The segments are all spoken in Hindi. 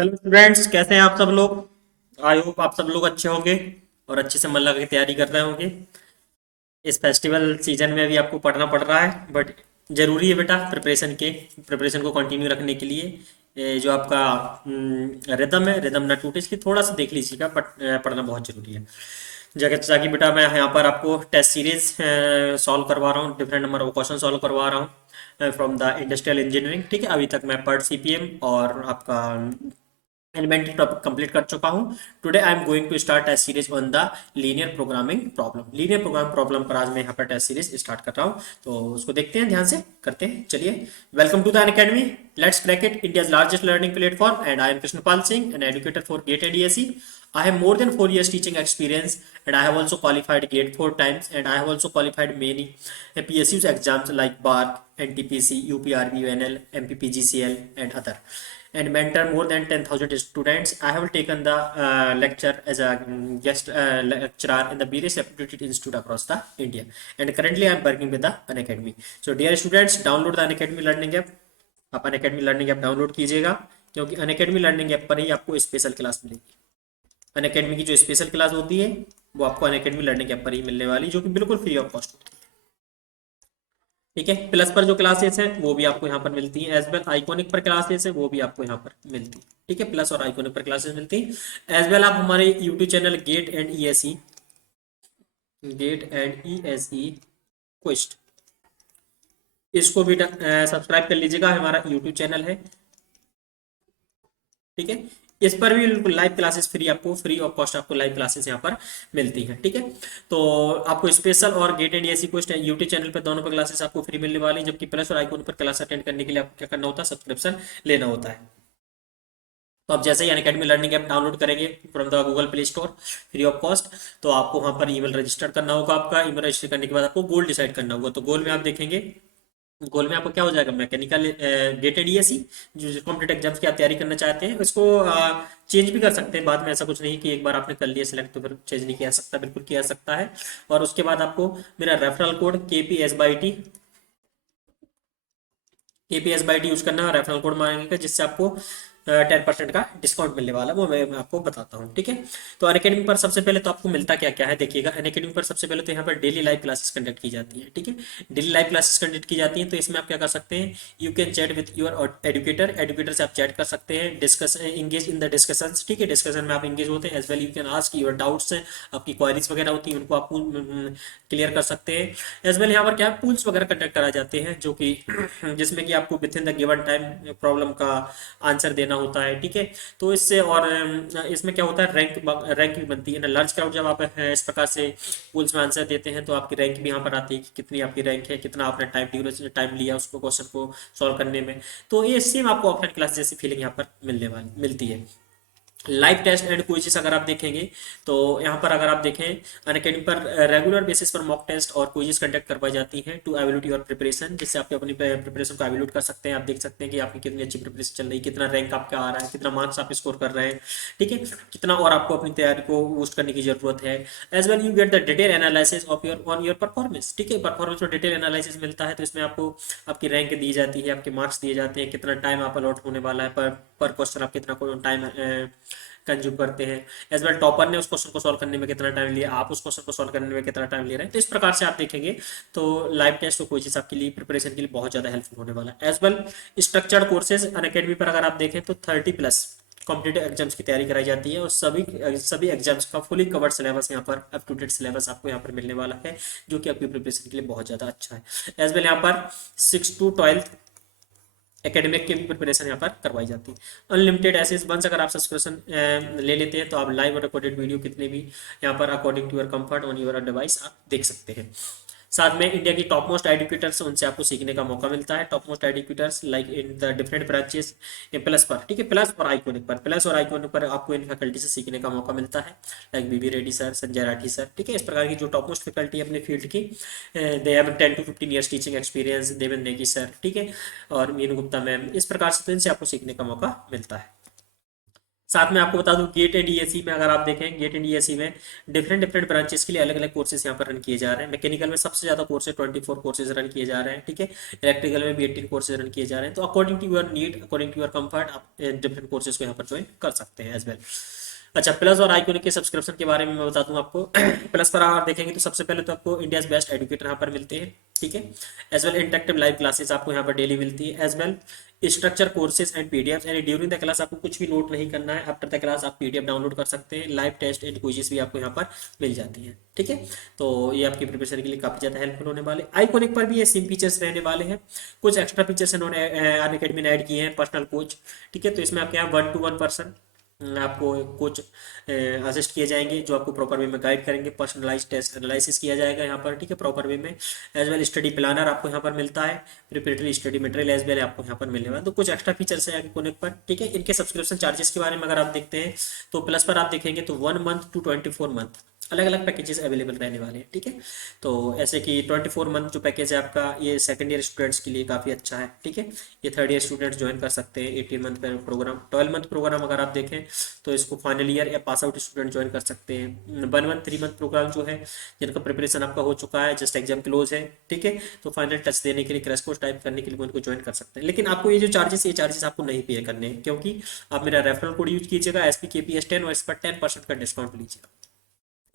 हेलो स्टूडेंट्स, कैसे हैं आप सब लोग। आई होप आप सब लोग अच्छे होंगे और अच्छे से मन लगा के तैयारी कर रहे होंगे। इस फेस्टिवल सीजन में भी आपको पढ़ना पड़ रहा है, बट ज़रूरी है बेटा प्रिपरेशन को कंटिन्यू रखने के लिए। जो आपका रिदम है, रिदम ना टूटे इसलिए थोड़ा सा देख लीजिएगा, बट पढ़ना बहुत ज़रूरी है। जगह ताकि बेटा मैं यहाँ पर आपको टेस्ट सीरीज सॉल्व करवा रहा हूँ, different number of question solve करवा रहा हूँ फ्रॉम द इंडस्ट्रियल इंजीनियरिंग। ठीक है, अभी तक मैं पर्ट सीपीएम और आपका एलिमेंट्री टॉपिक कंप्लीट कर चुका हूँ। Today I am going to start test series on the linear program problem पर आज मैं यहाँ पर टेस्ट सीरीज स्टार्ट कर रहा हूँ। तो उसको देखते हैं, ध्यान से करते हैं। चलिए, welcome to the Unacademy. Let's crack it, India's largest learning platform, and I am Krishnapal Singh, an educator for GATE and DSE. I have more than 4 years teaching experience, and I have also qualified GATE 4 times, and I have also qualified many PSUs exams like BARC, NTPC, UPRB, UNL, MPPGCL, and other, and mentor more than 10,000 students. I have taken the lecture as a guest lecturer in the various aptitude institute across the India, and currently I am working with the Unacademy. So dear students, download the Unacademy learning app. आप अनअकैडमी लर्निंग ऐप डाउनलोड कीजिएगा, क्योंकि अनअकैडमी लर्निंग ऐप पर ही आपको स्पेशल क्लास मिलेगी। अनअकैडमी की जो स्पेशल क्लास होती है वो आपको अनअकैडमी लर्निंग ऐप पर ही मिलने वाली, जो कि बिल्कुल फ्री ऑफ कॉस्ट होती है। ठीक है, प्लस पर जो क्लासेस हैं वो भी आपको यहाँ पर मिलती हैं, एज वेल आइकॉनिक पर क्लासेस है वो भी आपको यहाँ पर मिलती है। ठीक है, प्लस और आइकॉनिक पर क्लासेस मिलती हैं। एज वेल आप हमारे YouTube channel gate and E S E quest, इसको भी सब्सक्राइब कर लीजिएगा, हमारा यूट्यूब चैनल है। ठीक है, इस पर भी बिल्कुल live classes free of cost आपको लाइव क्लासेस यहाँ पर मिलती हैं। ठीक है, तो आपको स्पेशल और gate and AC cost YouTube channel पर दोनों पर क्लासेस आपको फ्री मिलने वाली, जबकि प्लस और आइकॉन पर क्लास अटेंड करने के लिए आपको क्या करना होता है, सब्सक्रिप्शन लेना होता है। तो आप जैसे ही अनअकैडमी लर्निंग ऐप डाउनलोड करेंगे from the Google play store free of cost, तो आपको वहाँ पर ईमेल रजिस्टर करना होगा। आपका ईमेल रजिस्टर करने के बाद आपको गोल डिसाइड करना होगा। तो गोल में आप देखेंगे, गोल में आपको क्या हो जाएगा, मैकेनिकल गेटेड ईएसई, जो कॉम्पिटेटिव एग्जाम्स की आप तैयारी करना चाहते हैं उसको चेंज भी कर सकते हैं बाद में। ऐसा कुछ नहीं कि एक बार आपने कर लिया सिलेक्ट तो फिर चेंज नहीं किया जा सकता, बिल्कुल किया जा सकता है। और उसके बाद आपको मेरा रेफरल कोड KPS/T यूज करना है, रेफरल कोड मांगेगा, जिससे आपको 10% का डिस्काउंट मिलने वाला है, वो मैं आपको बताता हूँ। ठीक है, तो अनअकैडमी पर सबसे पहले तो आपको मिलता क्या क्या है देखिएगा। अनअकैडमी पर सबसे पहले तो यहाँ पर डेली लाइव क्लासेस कंडक्ट की जाती है। ठीक है, डेली लाइव क्लासेस कंडक्ट की जाती हैं, तो इसमें आप क्या कर सकते हैं, you can chat with your educator से आप चैट कर सकते हैं, discuss engage in the discussion. ठीक है, डिस्कशन में आप इंगेज होते हैं। As well you can ask your doubts, आपकी क्वारीज वगैरह होती हैं उनको आप क्लियर कर सकते हैं। एज वेल यहाँ पर क्या पूल्स वगैरह कंडक्ट कराए जाते हैं, जो कि जिसमें कि आपको with in the given time problem का आंसर देना होता है। ठीक है, तो इससे और इसमें क्या होता है, रैंक भी बनती है ना। लार्ज क्राउड जब आप इस प्रकार से पूल्स में आंसर देते हैं तो आपकी रैंक भी यहाँ पर आती है कि कितनी आपकी रैंक है, कितना आपने टाइम लिया उसको क्वेश्चन को सॉल्व करने में। तो ये सेम आपको ऑफलाइन क्लास जैसी फीलिंग यहाँ पर मिलती है। लाइव टेस्ट एंड क्विज़ेस अगर आप देखेंगे, तो यहाँ पर अगर आप देखें अनअकैडमी पर रेगुलर बेसिस पर मॉक टेस्ट और क्विज़ेस कंडक्ट करवाई जाती हैं टू एवेल्यूट योर प्रिपरेशन, जिससे आप अपनी प्रिपरेशन को एवेल्यूट कर सकते हैं। आप देख सकते हैं कि आपकी कितनी अच्छी प्रिपरेशन चल रही है, कितना रैंक आपका आ रहा है, कितना मार्क्स आप स्कोर कर रहे हैं। ठीक है, कितना और आपको अपनी तैयारी को बूस्ट करने की जरूरत है। As well you get the detail analysis of your performance. ठीक है, परफॉर्मेंस में डिटेल एनालिसिस मिलता है, तो इसमें आपको आपकी रैंक दी जाती है, आपके मार्क्स दिए जाते हैं, कितना टाइम आप अलॉट होने वाला है पर क्वेश्चन, आप कितना टाइम कंज्यूम करते हैं। एज वेल टॉपर ने उस क्वेश्चन को सॉल्व करने में कितना टाइम लिया, आप उस क्वेश्चन को सॉल्व करने में कितना टाइम ले रहे हैं। तो इस प्रकार से आप देखेंगे तो लाइव टेस्ट और कोचिंग आपके लिए प्रिपरेशन के लिए बहुत ज़्यादा हेल्पफुल होने वाला है। As well structured courses Unacademy पर अगर आप देखें तो 30+ कॉम्पिटेटिव एग्जाम्स की तैयारी कराई जाती है, और सभी एग्जाम्स का फुली कवर्ड सिलेबस यहाँ पर अप टू डेट सिलेबस आपको यहाँ पर मिलने वाला है, जो कि आपकी प्रिपरेशन के लिए बहुत ज़्यादा अच्छा है। एज वेल यहाँ पर 6 to 12 एकेडमिक की भी प्रिपरेशन यहाँ पर करवाई जाती है। अनलिमिटेड ऐसे वंस अगर आप सब्सक्रिप्शन ले लेते हैं तो आप लाइव और रिकॉर्डेड वीडियो कितने भी यहाँ पर according to your comfort on your device आप देख सकते हैं। साथ में इंडिया की टॉप मोस्ट एडुकेटर्स, उनसे आपको सीखने का मौका मिलता है। Top most educators like in the different branches plus पर। ठीक है, प्लस और आइकॉनिक पर आपको इन फैकल्टी से सीखने का मौका मिलता है, लाइक बीबी रेड्डी सर, संजय राठी सर। ठीक है, इस प्रकार की जो टॉप मोस्ट फैकल्टी अपने फील्ड की, they have 10 to 15 years teaching experience, Devendra Negi sir. ठीक है, और मीनू गुप्ता मैम, इस प्रकार से तो इनसे आपको सीखने का मौका मिलता है। साथ में आपको बता दूं गेट एंड ईएससी में अगर आप देखें, गेट एंड ईएससी में डिफरेंट डिफरेंट ब्रांचेस के लिए अलग अलग कोर्सेज यहाँ पर रन किए जा रहे हैं। मैकेनिकल में सबसे ज़्यादा कोर्सेज 24 कोर्सेज रन किए जा रहे हैं, ठीक है। इलेक्ट्रिकल में भी 18 कोर्सेज रन किए जा रहे हैं। तो according to your need, according to your comfort, आप डिफरेंट कोर्सेज को यहाँ पर ज्वाइन कर सकते हैं एज वेल। अच्छा, प्लस और आइकॉनिक के सब्सक्रिप्शन के बारे में मैं बता दूं आपको। प्लस पर आप देखेंगे तो सबसे पहले तो आपको इंडियाज बेस्ट एजुकेटर यहाँ पर मिलते हैं, ठीक है। As well interactive live classes आपको यहाँ पर डेली मिलती है, as well structure courses and PDF, यानी ड्यूरिंग द क्लास आपको कुछ भी नोट नहीं करना है, आफ्टर द क्लास आप पीडीएफ डाउनलोड कर सकते हैं। लाइव टेस्ट एंड क्विज़ेस भी आपको यहाँ पर मिल जाती हैं, ठीक है। तो ये आपकी प्रिपरेशन के लिए काफी ज्यादा हेल्पफुल होने वाले। आइकॉनिक पर भी ये सेम फीचर्स रहने वाले हैं, कुछ एक्स्ट्रा फीचर्स इन्होंने अनअकैडमी ने ऐड किए हैं। पर्सनल कोच, ठीक है, तो इसमें आपके यहाँ 1 to 1 पर्सन आपको कोच असिस्ट किए जाएंगे, जो आपको प्रॉपर वे में गाइड करेंगे। पर्सनलाइज टेस्ट एनालिसिस किया जाएगा यहाँ पर, ठीक है, प्रॉपर वे में। एज वेल स्टडी प्लानर आपको यहाँ पर मिलता है, preparatory study material as well आपको यहाँ पर मिलने वाला है। तो कुछ एक्स्ट्रा फीचर्स है कोनेक्ट पर, ठीक है। इनके सब्सक्रिप्शन चार्जेस के बारे में अगर आप देखते हैं तो प्लस पर आप देखेंगे तो 1 month to 24 month अलग अलग पैकेजेस अवेलेबल रहने वाले हैं, ठीक है। तो ऐसे कि 24 मंथ जो पैकेज है आपका, ये सेकंड ईयर स्टूडेंट्स के लिए काफ़ी अच्छा है, ठीक है। ये थर्ड ईयर स्टूडेंट्स ज्वाइन कर सकते हैं। 18 मंथ प्रोग्राम, 12 मंथ प्रोग्राम अगर आप देखें तो इसको फाइनल ईयर या पास आउट स्टूडेंट ज्वाइन कर सकते हैं। 1 month 3 month प्रोग्राम जो है, जिनका प्रिपरेशन आपका हो चुका है, जस्ट एग्जाम क्लोज है, ठीक है, तो फाइनल टच देने के लिए, क्रैश कोर्स टाइप करने के लिए उनको ज्वाइन कर सकते हैं। लेकिन आपको ये जो चार्जेस, ये चार्जेस आपको नहीं पे करने हैं, क्योंकि आप मेरा रेफरल कोड यूज कीजिएगा SPKPS10 और इस पर 10% का डिस्काउंट लीजिएगा।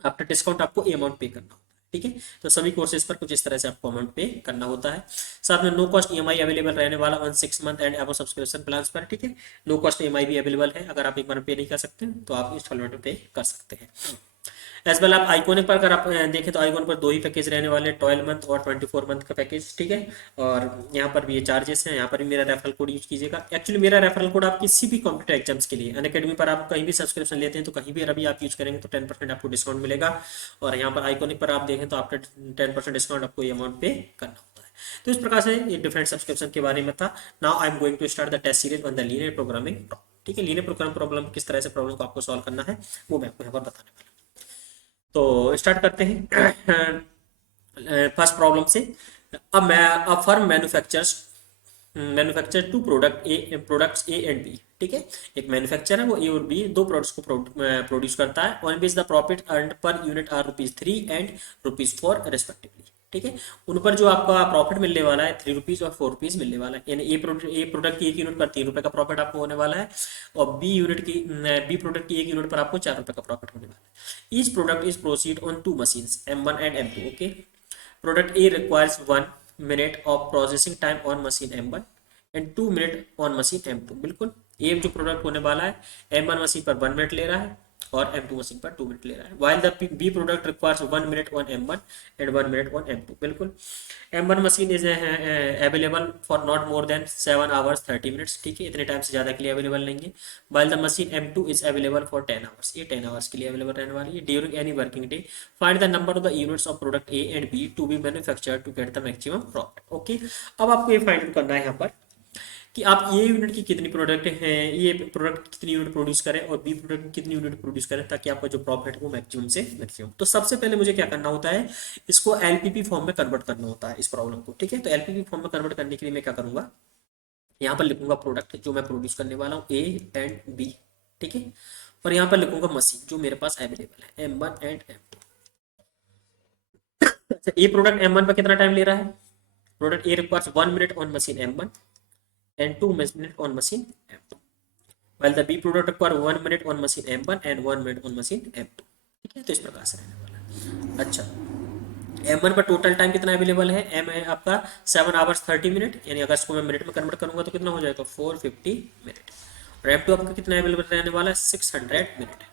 आफ्टर डिस्काउंट आपको ये अमाउंट पे करना होता है, ठीक है। तो सभी कोर्सेज पर कुछ इस तरह से आपको अमाउंट पे करना होता है। साथ में नो कॉस्ट ईएमआई अवेलेबल रहने वाला 6 month एंड एबो सब्सक्रिप्शन प्लान्स पर, ठीक है। नो कॉस्ट ईएमआई भी अवेलेबल है, अगर आप एक बार पे नहीं कर सकते तो आप इंस्टॉलमेंट में पे कर सकते हैं। एज वेल आप आइकॉनिक पर अगर आप देखें तो आइकॉन पर 2 ही पैकेज रहने वाले, 12 मंथ और 24 मंथ का पैकेज, ठीक है। और यहाँ पर भी ये चार्जेस हैं, यहाँ पर भी मेरा रेफरल कोड यूज कीजिएगा। एक्चुअली मेरा रेफरल कोड आप किसी भी कॉम्पिटेटिव एग्जाम्स के लिए, अनअकैडमी पर आप कहीं भी सब्सक्रिप्शन लेते हैं तो कहीं भी अभी आप यूज करेंगे तो 10% आपको डिस्काउंट मिलेगा। और यहाँ पर आइकॉनिक पर आप देखें तो आफ्टर 10% डिस्काउंट आपको ये अमाउंट पे करना होता है। तो इस प्रकार से ये डिफरेंट सब्सक्रिप्शन के बारे में था। Now I am going to start the test series on the linear programming, ठीक है। लीनियर प्रोग्राम प्रॉब्लम, किस तरह से प्रॉब्लम को आपको सॉल्व करना है, वो मैं आपको यहाँ पर बताने वाला हूँ। तो स्टार्ट करते हैं फर्स्ट प्रॉब्लम से। अब firm manufacture two products A and B, ठीक है। एक मैन्युफैक्चर है, वो ए और बी दो प्रोडक्ट्स को प्रोड्यूस करता है। On base the profit earn per unit are ₹3 and ₹4 respectively, ठीक है। उन पर जो आपका प्रॉफिट मिलने वाला है ₹3 और ₹4 मिलने वाला है, यानी ए प्रोडक्ट की एक यूनिट पर ₹3 का प्रॉफिट आपको होने वाला है, और बी प्रोडक्ट की एक यूनिट पर आपको ₹4 का प्रॉफिट होने वाला है। Each product is proceed on 2 machines M1 and M2, okay. Product A requires 1 minute of processing time on machine M1 and 2 minute on machine M2। बिल्कुल, ए जो प्रोडक्ट होने वाला है M1 मशीन पर 1 मिनट ले रहा है और M2 मशीन पर 2 मिनट ले रहा है, while the B product requires 1 minute on M1 and 1 minute on M2। बिल्कुल, M1 machine is available for not more than 7 hours 30 minutes, ठीक है, इतने टाइम से ज़्यादा के लिए अवेलेबल नहीं है। while the machine M2 is available for 10 hours, ये 10 hours के लिए अवेलेबल रहने वाली है। During any working day find the number of the units of product A and B to be manufactured to get the maximum profit, okay. अब आपको ये फाइंड करना है यहाँ पर कि आप ये यूनिट की कितनी प्रोडक्ट है, ये प्रोडक्ट कितनी यूनिट प्रोड्यूस करें और बी प्रोडक्ट कितनी यूनिट प्रोड्यूस करें, ताकि आपका जो प्रॉफिट है वो मैक्सिमम से मैक्सिमम। तो सबसे पहले मुझे क्या करना होता है, इसको एलपीपी फॉर्म में कन्वर्ट करना होता है, इस प्रॉब्लम को, ठीक है। तो एलपीपी फॉर्म में कन्वर्ट करने के लिए मैं क्या करूंगा, यहाँ पर लिखूंगा प्रोडक्ट जो मैं प्रोड्यूस करने वाला हूँ ए एंड बी, ठीक है, और यहाँ पर लिखूंगा मशीन जो मेरे पास अवेलेबल है M1 एंड M2। अच्छा, ये प्रोडक्ट M1 पर कितना टाइम ले रहा है, product A requires 1 minute on machine M1 and 2 minutes on machine M2, while the B product require 1 minute on machine M1 and 1 minute on machine M2, ठीक है। तो इस प्रकार से रहने वाला है। अच्छा, M1 पर टोटल टाइम कितना अवेलेबल है, M है आपका 7 hours 30 minute, यानी अगर इसको मैं मिनट में कन्वर्ट करूंगा तो कितना हो जाएगा 450 मिनट, और M2 आपका कितना अवेलेबल रहने वाला है 600 मिनट,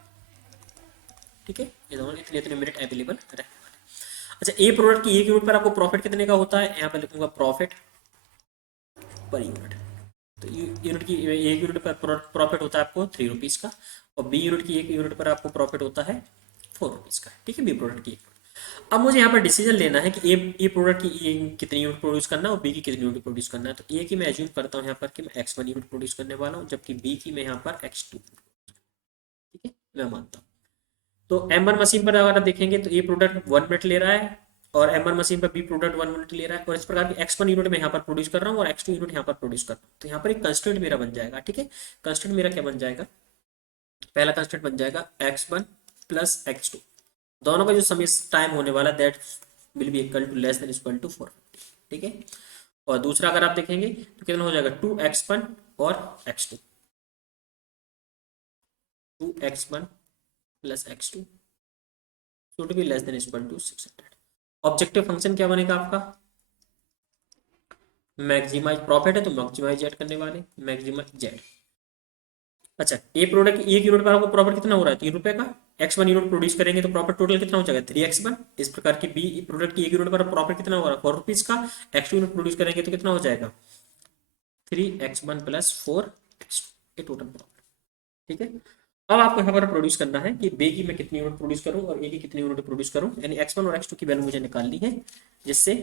ठीक है। ये दोनों इतने इतने मिनट अवेलेबल रहने वाले। अच्छा, ए प्रोडक्ट की एक यूनिट पर आपको प्रॉफिट कितने का होता है, यहाँ पर लिखूंगा प्रॉफिट पर यूनिट। तो यूनिट की एक यूनिट पर प्रॉफिट होता है आपको ₹3 का, और बी यूनिट की एक यूनिट पर आपको प्रॉफिट होता है ₹4 का, ठीक है, बी प्रोडक्ट की एक यूनिट। अब मुझे यहाँ पर डिसीजन लेना है कि ए प्रोडक्ट की कितनी यूनिट प्रोड्यूस करना है और बी की कितनी यूनिट प्रोड्यूस करना है। तो ए की मैं एज्यूम करता हूँ यहाँ पर कि मैं X1 यूनिट प्रोड्यूस करने वाला हूँ, जबकि बी की मैं यहाँ पर X2, ठीक है, मैं मानता हूँ। तो M1 मशीन पर अगर आप देखेंगे तो ए प्रोडक्ट 1 मिनट ले रहा है, और M1 मशीन पर बी प्रोडक्ट 1 मिनट ले रहा है, और इस प्रकार की X1 यूनिट में यहाँ पर प्रोड्यूस कर रहा हूँ और X2 यूनिट यहाँ पर प्रोड्यूस कर रहा हूँ। तो यहाँ पर एक कंस्टेंट मेरा बन जाएगा, ठीक है। कंस्टेंट मेरा क्या बन जाएगा, पहला कंस्टेंट बन जाएगा x1 प्लस x2, दोनों का जो समय टाइम होने वाला that will be equal to less than equal to 450, ठीक है। और दूसरा अगर आप देखेंगे तो कितना हो जाएगा 2x1 और x2, 2x1 plus x2 should be less than equal to 600। Objective function क्या बनेगा आपका, मैक्सिमाइज प्रॉफिट है तो मैक्सिमाइज जेड करने वाले, मैक्सिमाइज जेड। अच्छा, ए प्रोडक्ट एक यूनिट पर आपको प्रॉफिट कितना हो रहा है, 3 रुपए का। x1 यूनिट प्रोड्यूस करेंगे तो प्रॉफिट टोटल कितना हो जाएगा 3x1। इस प्रकार की बी प्रोडक्ट की एक यूनिट पर प्रॉफिट कितना हो रहा है 4 रुपीज का, x2 यूनिट प्रोड्यूस करेंगे तो कितना हो जाएगा 3x1 प्लस 4x2, ये टोटल प्रॉफिट, ठीक है। अब आपको यहाँ पर प्रोड्यूस करना है कि बे की मैं कितनी यूनिट प्रोड्यूस करूँ और ए की कितनी यूनिट प्रोड्यूस करूँ, यानी x1 और x2 की वैल्यू मुझे निकालनी है, जिससे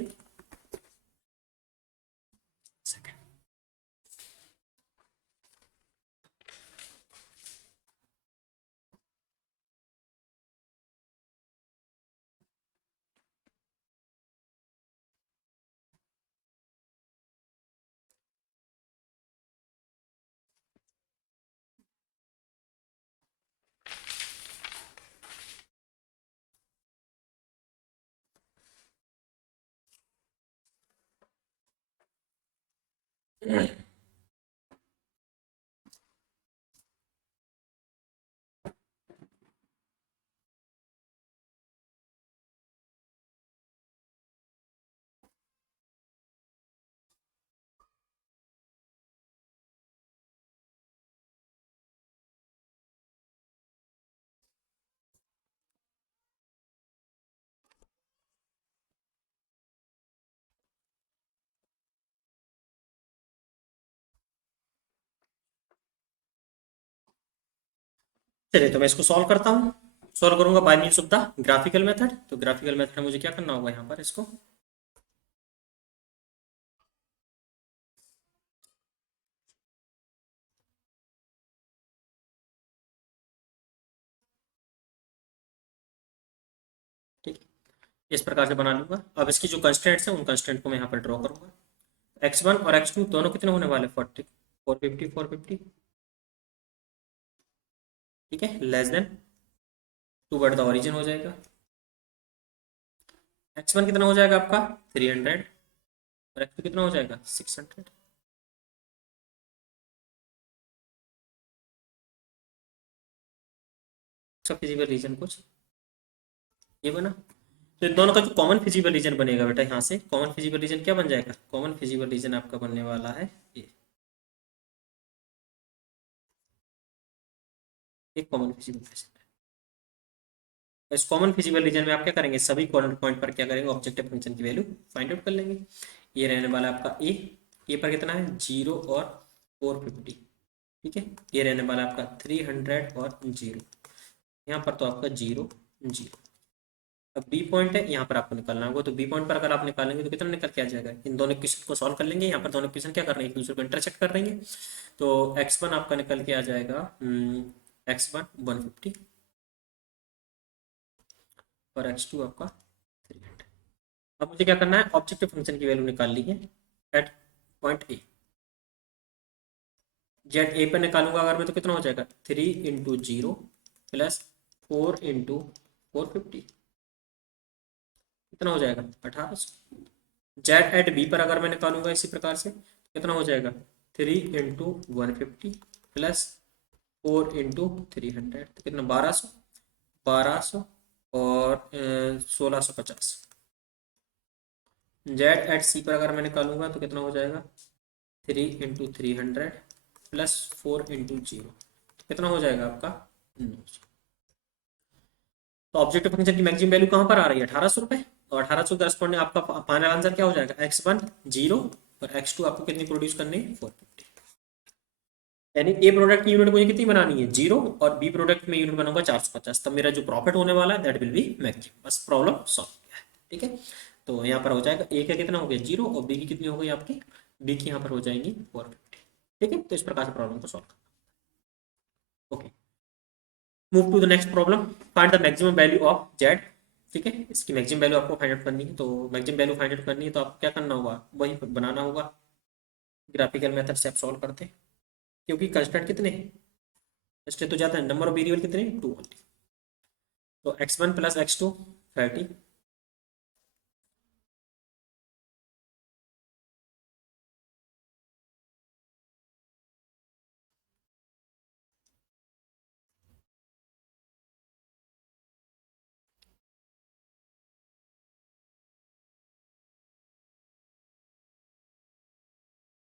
चलिए तो मैं इसको सॉल्व करता हूँ। सॉल्व करूंगा bye means of the graphical method. तो ग्राफिकल मेथड में मुझे क्या करना होगा यहाँ पर इसको, ठीक है, इस प्रकार से बना लूंगा। अब इसकी जो कंस्टेंट्स हैं उन कंस्टेंट को मैं यहाँ पर ड्रॉ करूंगा। x1 और x2 दोनों कितने होने वाले 40, 450 450, ठीक है, less than two but the origin हो जाएगा। x1 कितना हो जाएगा आपका 300 और x2 कितना हो जाएगा 600। इसका फिजिकल रीजन कुछ ये बना। तो इन दोनों का जो कॉमन फिजिबल रीजन बनेगा बेटा, यहाँ से कॉमन फिजिबल रीजन क्या बन जाएगा, कॉमन फिजिबल रीजन आपका बनने वाला है ये, एक कॉमन फिजिबल रीजन। इस कॉमन फिजिबल रीजन में आप क्या करेंगे, सभी कॉर्नर पॉइंट पर क्या करेंगे, ऑब्जेक्टिव फंक्शन की वैल्यू फाइंड आउट कर लेंगे। ये रहने वाला आपका ए पर कितना है 0 और 450, ठीक है। ये रहने वाला आपका 300 और 0, यहाँ पर तो आपका 0 0। अब बी पॉइंट है, यहाँ पर आपको निकालना होगा। तो बी पॉइंट पर अगर आप निकालेंगे तो कितना निकल के आ जाएगा, इन दोनों क्वेश्चन को सॉल्व कर लेंगे। यहाँ पर दोनों क्वेश्चन क्या कर रहे हैं, एक दूसरे को इंटरसेक्ट कर रहे हैं। तो x1 आपका निकल के आ जाएगा x1 150 और x2 आपका 300। अब मुझे क्या करना है, ऑब्जेक्टिव फंक्शन की वैल्यू निकालनी है at point A. Z A पर निकालूंगा अगर मैं तो कितना हो जाएगा 3 × 0 प्लस 4 × 450, कितना हो जाएगा 1800। जेड एट बी पर अगर मैं निकालूंगा इसी प्रकार से तो कितना हो जाएगा 3 × 150 प्लस 4 × 300, तो कितना 1200, 1200 और 1650। जेड एट सी पर अगर मैं निकालूंगा तो कितना हो जाएगा 3 × 300 प्लस 4 × 0, तो कितना हो जाएगा आपका 900। तो ऑब्जेक्टिव फंक्शन की मैक्सिमम वैल्यू कहाँ पर आ रही है 1800 रुपए, और 1800 करस्पॉन्डिंग आपका फाइनल आंसर क्या हो जाएगा x1 0 और x2 आपको कितनी प्रोड्यूस करनी है 450। यानी ए प्रोडक्ट की यूनिट मुझे कितनी बनानी है 0 और बी प्रोडक्ट में यूनिट बनाऊंगा 450, तब मेरा जो प्रॉफिट होने वाला है दैट विल बी मैक्सिमम। बस प्रॉब्लम सॉल्व किया है, ठीक है। तो यहाँ पर हो जाएगा ए का कितना हो गया 0 और बी की कितनी हो गई आपकी, बी की यहाँ पर हो जाएंगी 450, ठीक है। तो इस प्रकार से प्रॉब्लम को सॉल्व करना, okay. Move to the next problem, find the maximum value of Z, ठीक है। इसकी मैक्सिमम वैल्यू आपको फाइंड आउट करनी है। तो मैक्सिमम वैल्यू फाइंड आउट करनी है तो आपको क्या करना होगा, वही बनाना होगा। ग्राफिकल मेथड से आप सॉल्व करते हैं, क्योंकि कंस्टेंट कितने हैं, इसलिए तो जाता है नंबर ऑफ वेरिएबल कितने, 2 ओनली। तो x1 plus x2 30,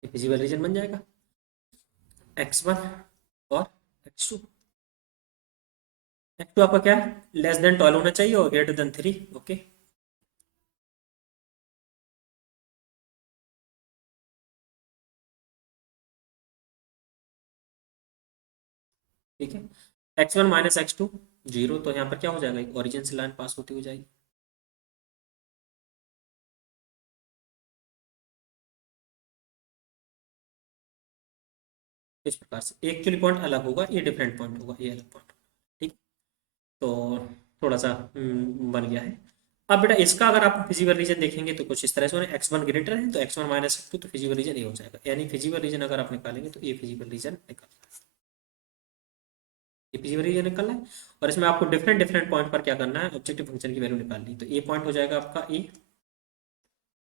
feasible region बन जाएगा x1 और x2। x2 आपका क्या है, लेस देन 12 होना चाहिए और ग्रेटर देन 3। ओके, ठीक है। x1 माइनस x2 जीरो, तो यहाँ पर क्या हो जाएगा, ओरिजिन से लाइन पास होती हो जाएगी। इस प्रकार से एक्चुअली पॉइंट अलग होगा, ये डिफरेंट पॉइंट होगा, ये अलग पॉइंट। ठीक, तो थोड़ा सा बन गया है। अब बेटा इसका अगर आप फिजिबल रीजन देखेंगे तो कुछ इस तरह से होना, x1 ग्रेटर है तो x1 माइनस x2, तो फिजिबल रीजन ये हो जाएगा। यानी फिजिबल रीजन अगर आप निकालेंगे तो ये फिजिबल रीजन निकल, ये फिजिबल रीजन निकलना है। और इसमें आपको डिफरेंट डिफरेंट पॉइंट पर क्या करना है, ऑब्जेक्टिव फंक्शन की वैल्यू निकालनी है। तो ये पॉइंट हो जाएगा आपका ए,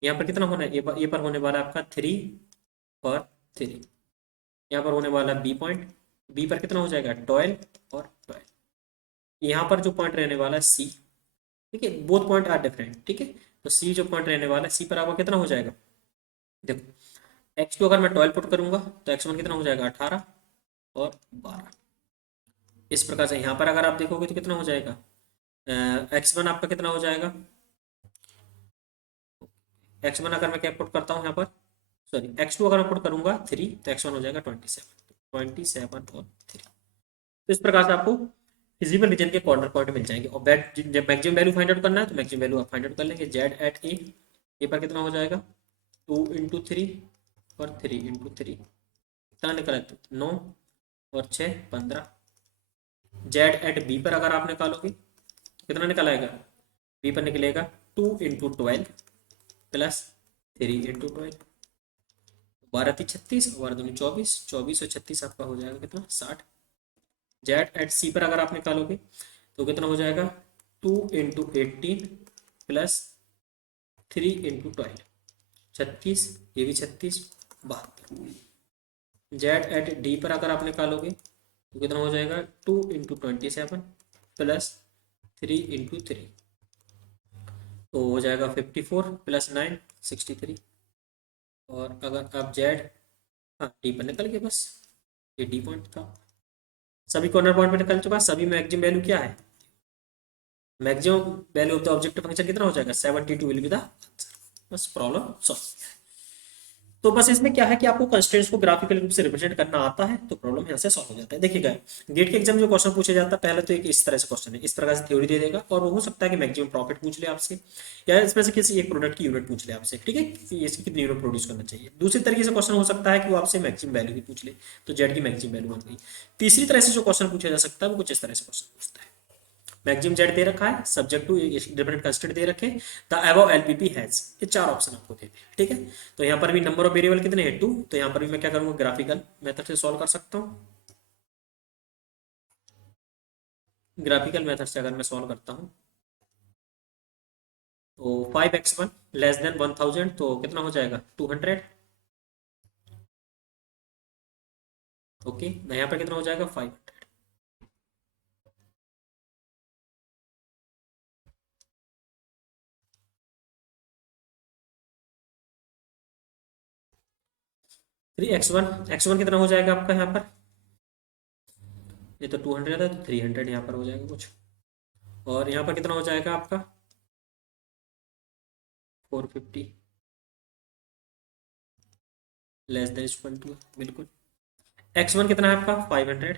यहाँ पर कितना होना है, ए पर होने वाला है आपका 3 और 3। यहाँ पर होने वाला बी पॉइंट, बी पर कितना हो जाएगा 12 और 12। यहाँ पर जो पॉइंट रहने वाला है सी, ठीक है, बोथ पॉइंट आर डिफरेंट, ठीक है। तो सी जो पॉइंट रहने वाला है, सी पर आपको कितना हो जाएगा, देखो x2 अगर मैं 12 पुट करूंगा तो x1 कितना हो जाएगा 18 और 12। इस प्रकार से यहाँ पर अगर आप देखोगे तो कितना हो जाएगा, x1 आपका कितना हो जाएगा, x1 अगर मैं क्या पुट करता हूँ यहाँ पर, सॉरी x2 अगर मैं पुट करूंगा 3 तो x1 हो जाएगा 27 और 3। तो इस प्रकार से आपको फिजिबल रीजन के कॉर्नर पॉइंट मिल जाएंगे। और बेट जब मैक्सिमम वैल्यू फाइंड आउट करना है तो मैक्सिमम वैल्यू आप फाइंड आउट कर लेंगे। जेड एट ए, ए पर कितना हो जाएगा 2 इंटू 3 और 3 इंटू 3, कितना निकला 9 और 6 15। जेड एट बी पर अगर आप निकालोगे तो कितना निकल आएगा, बी पर निकलेगा 2 इंटू 12 प्लस 3 इंटू 12, 12 3 36 और 12 दूनी 24, 24 और 36 आपका हो जाएगा कितना 60। जेड एट सी पर अगर आप निकालोगे तो कितना हो जाएगा 2 इंटू 18 प्लस 3 इंटू 12, 36, ये भी 36 72। जेड एट डी पर अगर आप निकालोगे तो कितना हो जाएगा 2 इंटू 27 प्लस 3 इंटू 3, तो हो जाएगा 54 प्लस 9 63। और अगर आप जेड, हाँ डी पर निकल गया बस, ये डी पॉइंट था। सभी कॉर्नर पॉइंट पे निकल चुका, सभी मैक्सिमम वैल्यू क्या है, maximum value of the objective function कितना हो जाएगा 72 विल बी द आंसर। बस प्रॉब्लम सॉल्व। तो बस इसमें क्या है कि आपको कंस्ट्रेंट्स को ग्राफिकल रूप से रिप्रेजेंट करना आता है तो प्रॉब्लम यहाँ से सॉल्व हो जाता है। देखिएगा गेट के एग्जाम जो क्वेश्चन पूछे जाता है पहले तो एक इस तरह से क्वेश्चन है, इस तरह से थ्योरी दे देगा और वो हो सकता है कि मैक्सिमम प्रॉफिट पूछ ले आपसे, या इसमें से किसी एक प्रोडक्ट की यूनिट पूछ ले आपसे, ठीक है, कि इसकी कितनी यूनिट प्रोड्यूस करना चाहिए। दूसरी तरीके से क्वेश्चन हो सकता है कि वो आपसे मैक्सिमम वैल्यू ही पूछ ले, तो जेड की मैक्सिमम वैल्यू बन गई। तीसरी तरह से जो क्वेश्चन पूछा जा सकता है वो कुछ इस तरह से क्वेश्चन पूछता है, मैक्सिमम जेड दे रखा है, सब्जेक्ट टू डिफरेंट कंस्ट्रेंट दे रखे, द अबव एलपीपी हैज, ये चार ऑप्शन आपको देते हैं, ठीक है। तो यहाँ पर भी नंबर ऑफ वेरिएबल कितने हैं 2, तो यहाँ पर भी मैं क्या करूंगा ग्राफिकल मेथड से सॉल्व कर सकता हूँ। ग्राफिकल मेथड से अगर मैं सॉल्व करता हूँ तो 5x1 लेस देन 1000, तो कितना हो जाएगा 200। ओके, यहाँ पर कितना हो जाएगा 500। 3x1 कितना हो जाएगा आपका यहाँ पर, ये तो 200 है तो 300 यहाँ पर हो जाएगा कुछ। और यहाँ पर कितना हो जाएगा आपका 450 लेस देन इक्वल टू, बिल्कुल। x1 कितना है आपका 500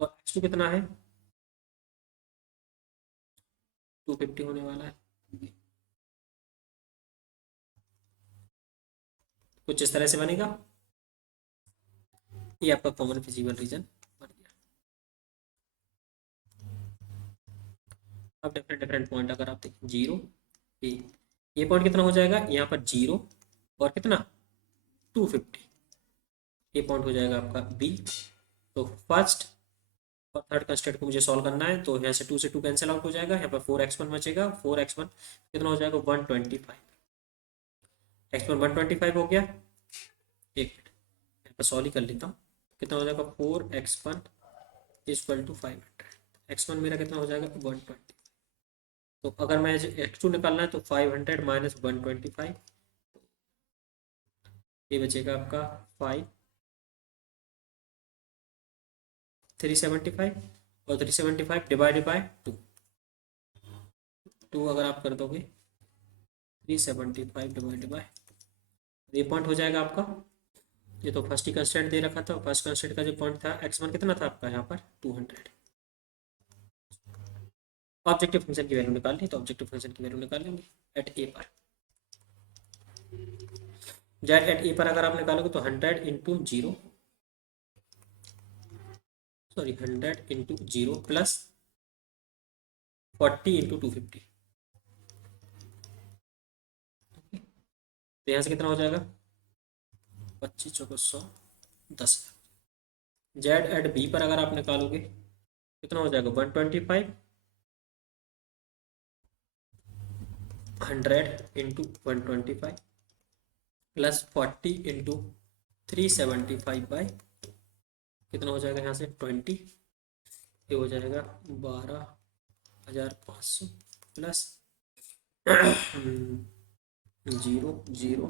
और x2 कितना है 250 होने वाला है। कुछ इस तरह से बनेगा, ये आपका कॉमन फिजिबल रीजन बन गया। अब डिफरेंट डिफरेंट पॉइंट अगर आप देखें, जीरो, ये ये पॉइंट कितना हो जाएगा यहाँ पर जीरो और कितना 250, ये पॉइंट हो जाएगा आपका बी। तो फर्स्ट और थर्ड कंस्ट्रेंट को मुझे सॉल्व करना है, तो यहाँ से 2 से 2 कैंसिल आउट हो जाएगा, यहाँ पर 4x1 बचेगा, 4x1 कितना हो जाएगा 125, x1 125 हो गया। एक मिनट यहाँ पर सॉल्व ही कर लेता हूँ, कितना हो जाएगा 4x1 इक्वल टू 500, x1 मेरा कितना हो जाएगा 120। तो अगर मैं x2 निकालना है तो 500 माइनस 125, ये बचेगा आपका 375, और 375 डिवाइडेड बाय 2, 2 अगर आप कर दोगे 375 डिवाइडेड बाय, ये पॉइंट हो जाएगा आपका। ये तो फर्स्ट ही कंस्टेंट दे रखा था, फर्स्ट कंस्टेंट का जो पॉइंट था x1 कितना था आपका यहाँ पर 200। ऑब्जेक्टिव फंक्शन की वैल्यू निकालनी, तो ऑब्जेक्टिव फंक्शन की वैल्यू निकालेंगे एट ए पर। जेड एट ए पर अगर आप निकालोगे तो 100 into zero, sorry 100 into zero plus 40 into 250, तो यहाँ से कितना हो जाएगा 25 चौको 100 10। जेड एट बी पर अगर आप निकालोगे कितना हो जाएगा 125, 100 इंटू 125 प्लस 40 इंटू 375 बाई कितना हो जाएगा यहाँ से 20, ये हो जाएगा 12,500 प्लस 0 0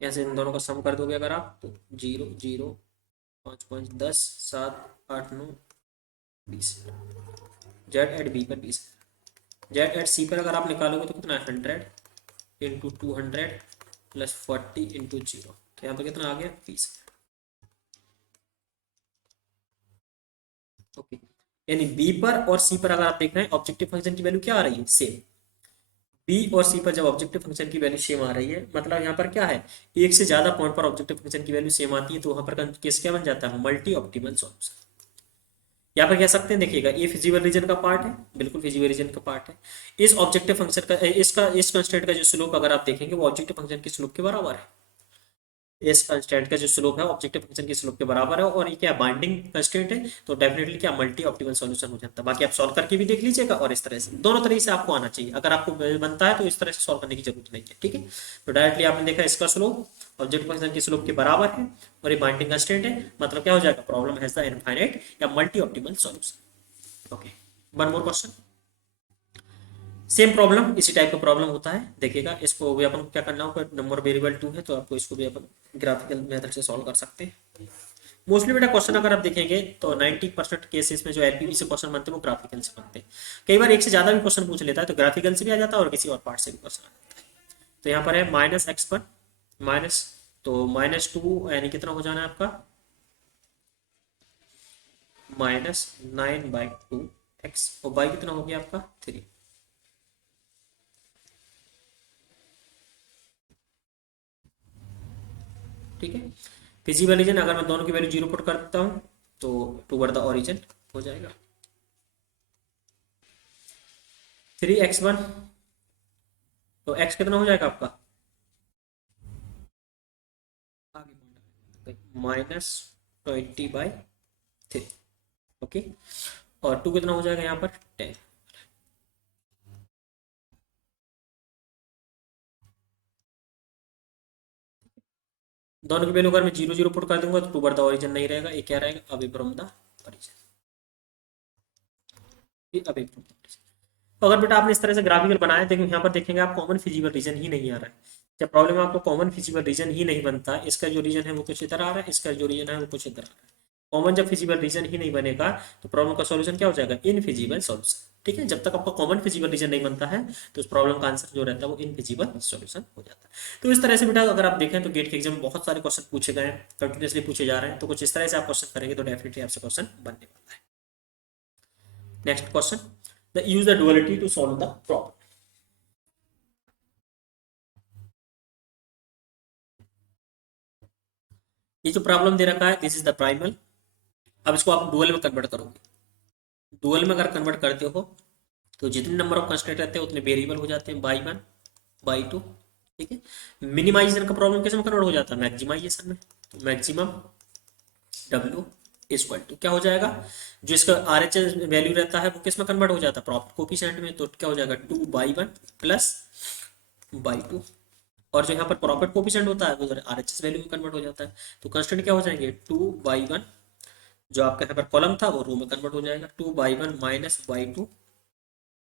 यहाँ से इन दोनों का सम कर दोगे अगर आप तो 0 0 5 5 10 7 8 9 20। जेड एट बी पर 20, जेड एट सी पर अगर आप निकालोगे तो कितना है 100 इंटू 200 प्लस 40 इंटू 0, तो यहाँ पर कितना आ गया 20। ओके, यानी बी पर और सी पर अगर आप देख रहे हैं ऑब्जेक्टिव फंक्शन की वैल्यू क्या आ रही है सेम। बी और सी पर जब ऑब्जेक्टिव फंक्शन की वैल्यू सेम आ रही है, मतलब यहाँ पर क्या है एक से ज्यादा पॉइंट पर ऑब्जेक्टिव फंक्शन की वैल्यू सेम आती है, तो वहां पर केस क्या बन जाता है मल्टी ऑप्टिमल सॉल्यूशन। यहाँ पर कह सकते हैं देखिएगा ये फिजिबल रीजन का पार्ट है, बिल्कुल फिजिबल रीजन का पार्ट है। इस ऑब्जेक्टिव फंक्शन का इसका इस कंस्टेंट का जो स्लोप अगर आप देखेंगे वो ऑब्जेक्टिव फंक्शन के स्लोप के बराबर है। इस कंस्टेंट का जो स्लोप है ऑब्जेक्टिव फंक्शन के स्लोप के बराबर है, और ये क्या बाइंडिंग कंस्टेंट है, तो डेफिनेटली क्या मल्टी ऑप्टिमल सॉल्यूशन हो जाता है। बाकी आप सॉल्व करके भी देख लीजिएगा, और इस तरह से दोनों तरह से आपको आना चाहिए, अगर आपको बनता है तो इस तरह से सॉल्व करने की जरूरत नहीं है। ठीक है, तो डायरेक्टली आपने देखा इसका स्लोप ऑब्जेक्टिव फंक्शन के स्लोप के बराबर है और ये बाइंडिंग कंस्टेंट है, मतलब क्या हो जाएगा प्रॉब्लम हैज द इनफाइनाइट या multi optimal solution. Okay, one more question, same problem इसी टाइप का प्रॉब्लम होता है। देखिएगा इसको भी अपन क्या करना होगा, नंबर वेरिएबल 2 है तो आपको इसको भी अपन ग्राफिकल मेथड से सॉल्व कर सकते हैं। मोस्टली बेटा क्वेश्चन अगर आप देखेंगे तो 90% केसेस में जो एलपीवी से क्वेश्चन बनते हैं वो ग्राफिकल से बनते हैं। कई बार एक से ज्यादा भी क्वेश्चन पूछ लेता है तो ग्राफिकल से भी आ जाता है और किसी और पार्ट से भी क्वेश्चन आ जाता है। तो यहाँ पर है माइनस एक्स पर माइनस, तो -2 यानी कितना हो जाना है आपका -9/2x, और y कितना हो गया आपका 3। ठीक है, फिजिबल रीजन अगर मैं दोनों की वैल्यू 0 पुट करता हूं तो टूवर्ड द ओरिजिन हो जाएगा 3x1, तो x कितना हो जाएगा आपका -20/3। ओके, और 2 कितना हो जाएगा यहाँ पर 10। दोनों की वैल्यू अगर मैं 0 0 पुट कर दूंगा तो टूवर्ड द ओरिजिन नहीं रहेगा, ये क्या रहेगा away from the origin, away from the origin. तो अगर बेटा आपने इस तरह से ग्राफिकल बनाया, देखिए यहाँ पर देखेंगे आप कॉमन फिजिबल रीजन ही नहीं आ रहा है। जब प्रॉब्लम आपको कॉमन फिजिबल रीजन ही नहीं बनता, इसका जो रीजन है वो कुछ इधर आ रहा है, इसका जो रीजन है वो कुछ इधर आ रहा है, कॉमन जब फिजिबल रीजन ही नहीं बनेगा तो प्रॉब्लम का सॉल्यूशन क्या हो जाएगा इनफिजिबल सॉल्यूशन। ठीक है, जब तक आपका कॉमन फिजिबल रीजन नहीं बनता है तो उस प्रॉब्लम का आंसर जो रहता है वो इनफिजिबल सॉल्यूशन हो जाता है। तो इस तरह से बेटा अगर आप देखें तो गेट के एग्जाम में बहुत सारे क्वेश्चन पूछे गए हैं, कंटिन्यूसली पूछे जा रहे हैं, तो कुछ इस तरह से आप क्वेश्चन करेंगे तो डेफिनेटली आपसे क्वेश्चन बनने वाला है। Next question, the use the duality to solve the problem. ये जो प्रॉब्लम दे रखा है दिस इज द प्राइमल, अब इसको आप डुअल में कन्वर्ट करोगे। डुअल में अगर कन्वर्ट करते हो तो जितने नंबर ऑफ कंस्ट्रेंट रहते हैं उतने वेरिएबल हो जाते हैं, बाई वन बाई टू। ठीक है। मिनिमाइजेशन का प्रॉब्लम कैसे में कन्वर्ट हो जाता है, मैक्सिमाइजेशन में। तो मैक्सिमम डब्ल्यू इक्वल टू क्या हो जाएगा, जो इसका आर एच एस वैल्यू रहता है वो किस में कन्वर्ट हो जाता है, प्रॉफिट कोफिशिएंट में। तो क्या हो जाएगा, two by one plus by two. और जो यहाँ पर प्रॉफिट कोफिशिएंट होता है वो आर एच एस वैल्यू में कन्वर्ट हो जाता है। तो कंस्टेंट क्या हो जाएंगे, टू बाई वन, जो आपका यहाँ पर कॉलम था वो रो में कन्वर्ट हो जाएगा, two by one minus by two.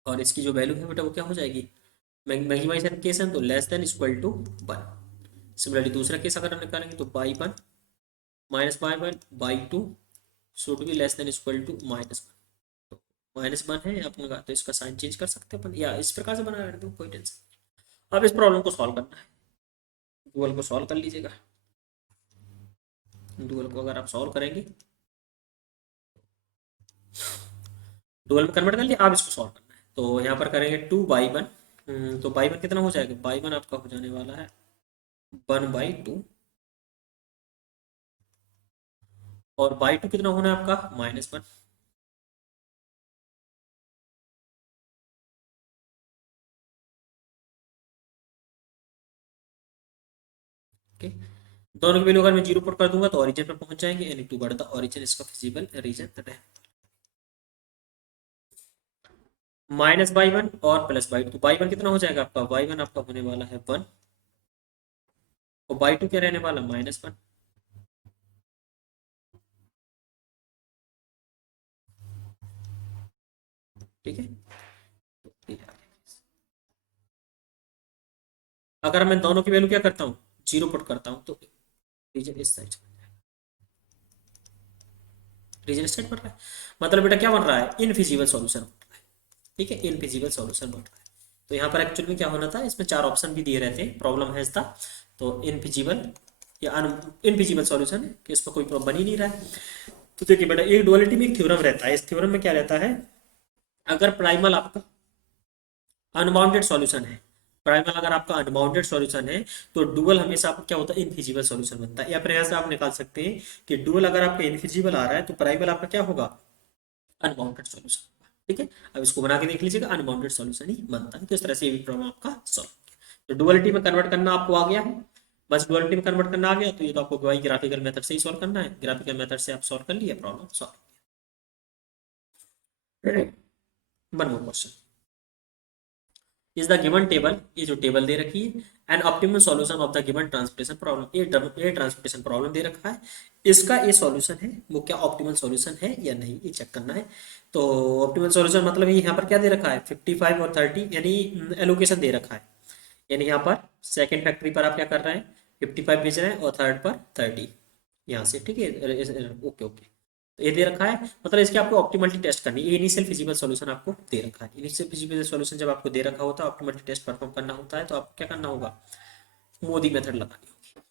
और इसकी जो वैल्यू है बेटा वो क्या हो जाएगी, मैक्सिमाइजेशन केस है तो less than equal to one. Similarly दूसरा केस अगर हम निकालेंगे तो by one minus by one by two should be less than equal to minus one. Minus one है अपने का, तो इसका साइन चेंज कर सकते हैं अपन, या इस प्रकार से बना रहे कोई टेंशन। अब इस प्रॉब्लम को सॉल्व करना है, डुअल को सॉल्व कर लीजिएगा। डुअल को अगर आप सॉल्व करेंगे, डुअल में कन्वर्ट कर लिया, आप इसको सॉल्व करना है। तो यहाँ पर करेंगे टू बाई वन, तो बाई वन कितना हो जाएगा, बाई वन आपका हो जाने वाला है वन बाई टू, और बाई टू कितना होना है आपका माइनस वन। ओके। दोनों की वैल्यू अगर मैं जीरो पुट कर दूंगा तो ओरिजिन पर पहुंच जाएंगे, यानी टू बढ़ द ओरिजिन इसका फिजिबल रीजन दैट है माइनस बाई वन और प्लस बाई टू। तो बाई वन कितना हो जाएगा आपका, बाई वन आपका होने वाला है वन, और बाई टू क्या रहने वाला माइनस वन। ठीक है। अगर मैं दोनों की वैल्यू क्या करता हूँ, जीरो पुट करता हूँ, तो रीजन इस साइड, रीजन स्टेट बन रहा है, मतलब बेटा क्या बन रहा है, इनफिजिबल सॉल्यूशन बन रहा है। ठीक है, इनफिजिबल सॉल्यूशन बन रहा है। तो यहाँ पर एक्चुअली में क्या होना था, इसमें चार ऑप्शन भी दिए रहते हैं, प्रॉब्लम है इसका। तो इनफिजिबल या इनफिजिबल सॉल्यूशन है कि इसमें कोई प्रॉब्लम बन ही नहीं रहा है। तो देखिए बेटा, एक डुअलिटी में एक थ्योरम रहता है, इस थ्योरम में क्या रहता है, अगर प्राइमल आपका अनबाउंडेड सॉल्यूशन है, प्राइमल अगर आपका अनबाउंडेड सॉल्यूशन है, तो डुअल हमेशा आपका क्या होता है, इनफिजिबल सॉल्यूशन बनता है। या फिर यहाँ से आप निकाल सकते हैं कि डुअल अगर आपका इनफिजिबल आ रहा है तो प्राइमल आपका क्या होगा, अनबाउंडेड सॉल्यूशन। ठीक है। अब इसको बना के देख लीजिएगा, अनबाउंडेड सॉल्यूशन ही बनता है। तो इस तरह से ये भी प्रॉब्लम आपका सॉल्व। तो डुअलिटी में कन्वर्ट करना आपको आ गया है, बस डुअलिटी में कन्वर्ट करना आ गया, तो ये तो आपको वही ग्राफिकल मेथड से ही सॉल्व करना है, ग्राफिकल मेथड से आप सॉल्व कर लिए, problem solve. One more question, is the given table, ये जो टेबल दे रखी है, an optimal solution of the given transportation problem, ये ट्रांसपोर्टेशन प्रॉब्लम दे रखा है, इसका ये सॉल्यूशन है, वो क्या ऑप्टिमल सॉल्यूशन है या नहीं, ये चेक करना है। तो ऑप्टिमल सॉल्यूशन मतलब ये यहाँ पर क्या दे रखा है, 55 और 30, यानी एलोकेशन दे रखा है। यानी यहाँ पर सेकेंड फैक्ट्री पर आप क्या कर रहे हैं, 55 भेज रहे हैं और थर्ड पर 30, यहाँ से। ठीक है, ओके ओके। तो ये दे रखा है, मतलब इसके आपको ऑप्टिमलिटी टेस्ट करनी है। ये इनिशियल फिजिबल सॉल्यूशन आपको दे रखा है। इनिशियल फिजिबल सॉल्यूशन जब आपको दे रखा होता है, ऑप्टिमलिटी टेस्ट परफॉर्म करना होता है, तो आपको क्या करना होगा, मोदी मेथड लगानी होगी,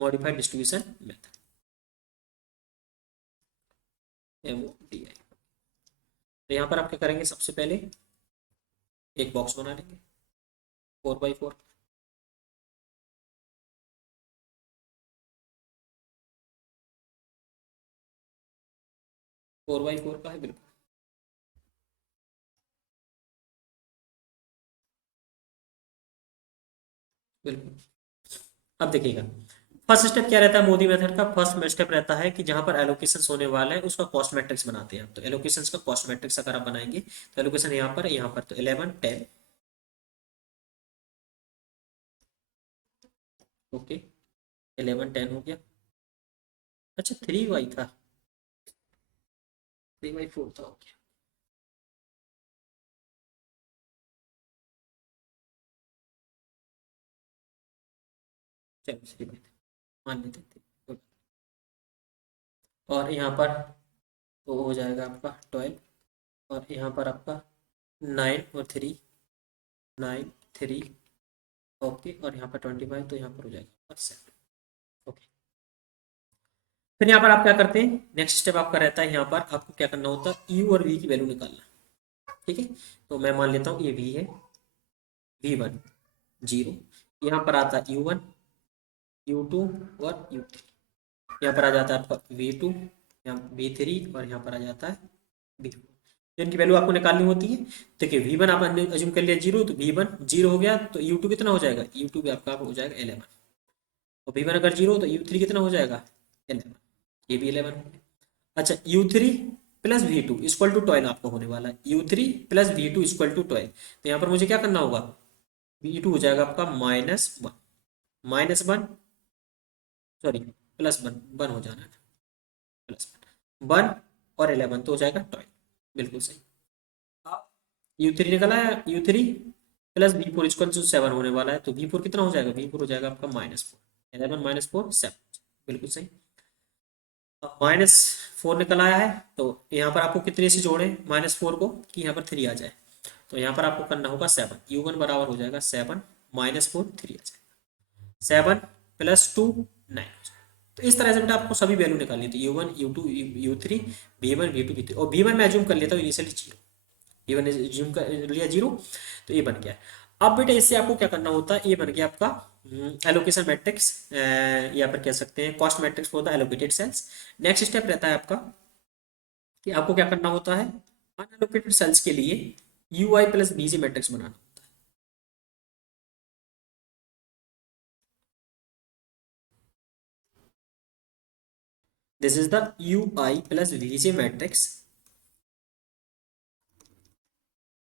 मॉडिफाइड डिस्ट्रीब्यूशन मेथड, MODI। तो यहाँ पर आप क्या करेंगे, सबसे पहले एक बॉक्स बना लेंगे 4x4, 4x4 का है बिल्कुल, बिल्कुल। अब देखिएगा, फर्स्ट स्टेप क्या रहता है मोदी मेथड का, फर्स्ट स्टेप रहता है कि जहां पर एलोकेशन होने वाला है उसका कॉस्ट मैट्रिक्स बनाते हैं। तो एलोकेशन का कॉस्ट मैट्रिक्स अगर आप बनाएंगे, तो एलोकेशन यहाँ पर तो 11 10, ओके, 11 10 हो गया। अच्छा 3y था, 3x4 था, ओके, चलो 3y मान लेते हैं। और यहाँ पर वो हो जाएगा आपका 12, और यहाँ पर आपका 9 और 3, 9 3, ओके, और यहाँ पर 25, तो यहाँ पर हो जाएगा 7, ओके। फिर यहाँ पर आप क्या करते हैं, नेक्स्ट स्टेप आपका रहता है, यहाँ पर आपको क्या करना होता है, यू और वी की वैल्यू निकालना। ठीक है। तो मैं मान लेता हूँ ये वी है, V1 0, यहाँ पर आता है U1 U2 और U3, यहाँ पर आ जाता है आपका V2, यहाँ V3, और यहाँ पर आ जाता है तो इनकी वैल्यू आपको निकालनी होती है। देखिए V1 आपने अज्यूम कर लिया 0, तो V1 0 हो गया, तो U2 कितना हो जाएगा, U2 भी आपका हो जाएगा 11। और V1 अगर 0 तो U3 कितना हो जाएगा 11, ये भी 11 हो गया। अच्छा U3 plus V2 equal to 12 आपको होने वाला है, U3 plus V2 equal to 12। तो यहाँ पर मुझे क्या करना होगा, V2 हो जाएगा आपका -1, -1, सॉरी +1, 1 हो जाना है, +1 और 11 तो हो जाएगा 12, बिल्कुल सही। U3 निकला है, U3 plus V4 equal to 7 होने वाला है, तो V4 कितना हो जाएगा, V4 हो जाएगा आपका -4, 11 -4 7, बिल्कुल सही। -4 निकल आया है, तो यहाँ पर आपको कितने से जोड़े -4 को कि यहाँ पर 3 आ जाए। तो यहाँ पर आपको करना होगा 7, U1 बराबर हो जाएगा 7 -4 3 आ जाएगा, 7 + 2 9। तो इस तरह से बेटा आपको सभी वैल्यू निकालनी थी, U1 U2 U3 V1 V2 V3, और V1 मैं अज्यूम कर लेता हूँ इनिशियली 0, V1 अज्यूम कर लिया 0, तो ये बन गया। अब बेटा इससे आपको क्या करना होता है, ये बन गया आपका एलोकेशन मैट्रिक्स, या फिर कह सकते हैं cost matrix for the allocated cells. Next step रहता है आपका कि आपको क्या करना होता है, अनएलोकेटेड सेल्स के लिए UI प्लस BG मैट्रिक्स बनाना। This is the UI plus BG matrix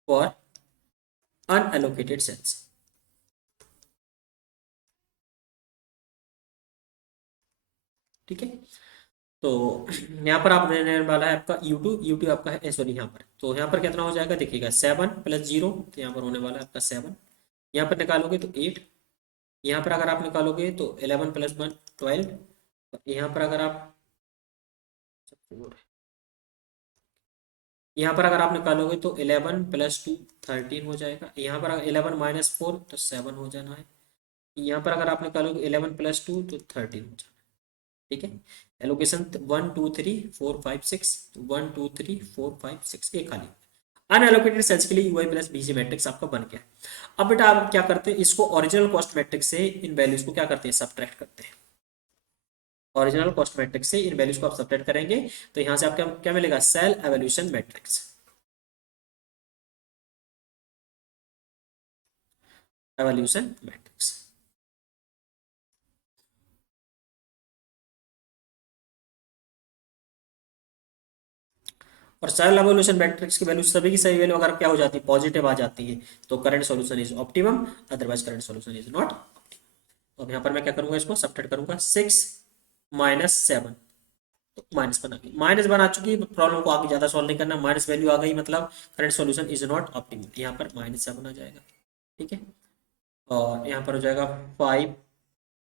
for unallocated cells. ठीक है, तो यहाँ पर आप रहने वाला है आपका U2 आपका है सॉरी, यहाँ पर तो यहाँ पर कितना हो जाएगा देखिएगा 7 + 0, तो यहाँ पर होने वाला है आपका 7, यहाँ पर निकालोगे तो 8, यहाँ पर अगर आप निकालोगे तो 11 + 1 12, यहाँ पर अगर आप, यहाँ पर अगर आप निकालोगे तो 11 + 2 13 हो जाएगा, यहाँ पर 11 -4 तो 7 हो जाना है, यहाँ पर अगर आप निकालोगे 11 + 2 तो 13 हो जाना है। ठीक है, एलोकेशन 1 2 3 4 5 6, 1 2 3 4 5 6 एक खाली अनएलोकेटेड सेल्स के लिए UI प्लस BG मैट्रिक्स आपका बन गया। अब बेटा आप क्या करते हैं, इसको ओरिजिनल कॉस्ट मैट्रिक्स से इन वैल्यूज को क्या करते हैं, सब्ट्रैक्ट करते हैं। ओरिजिनल कॉस्ट मैट्रिक्स से इन वैल्यूज को आप सब्ट्रैक्ट करेंगे, तो यहां से आपको क्या मिलेगा, cell evaluation matrix, evaluation matrix. और सेल एवोल्यूशन मैट्रिक्स की वैल्यू सभी की सही वैल्यू अगर क्या हो जाती है, पॉजिटिव आ जाती है, तो current solution is optimum, otherwise current solution is not optimum. तो अब यहाँ पर मैं क्या करूंगा, इसको सब्ट्रैक्ट करूंगा, 6 -7, तो -1 आ गई, -1 आ चुकी है, प्रॉब्लम को आगे ज्यादा सॉल्व नहीं करना, माइनस वैल्यू आ गई मतलब current solution is not optimal, यहाँ पर -7 आ जाएगा। ठीक है, और यहाँ पर हो जाएगा 5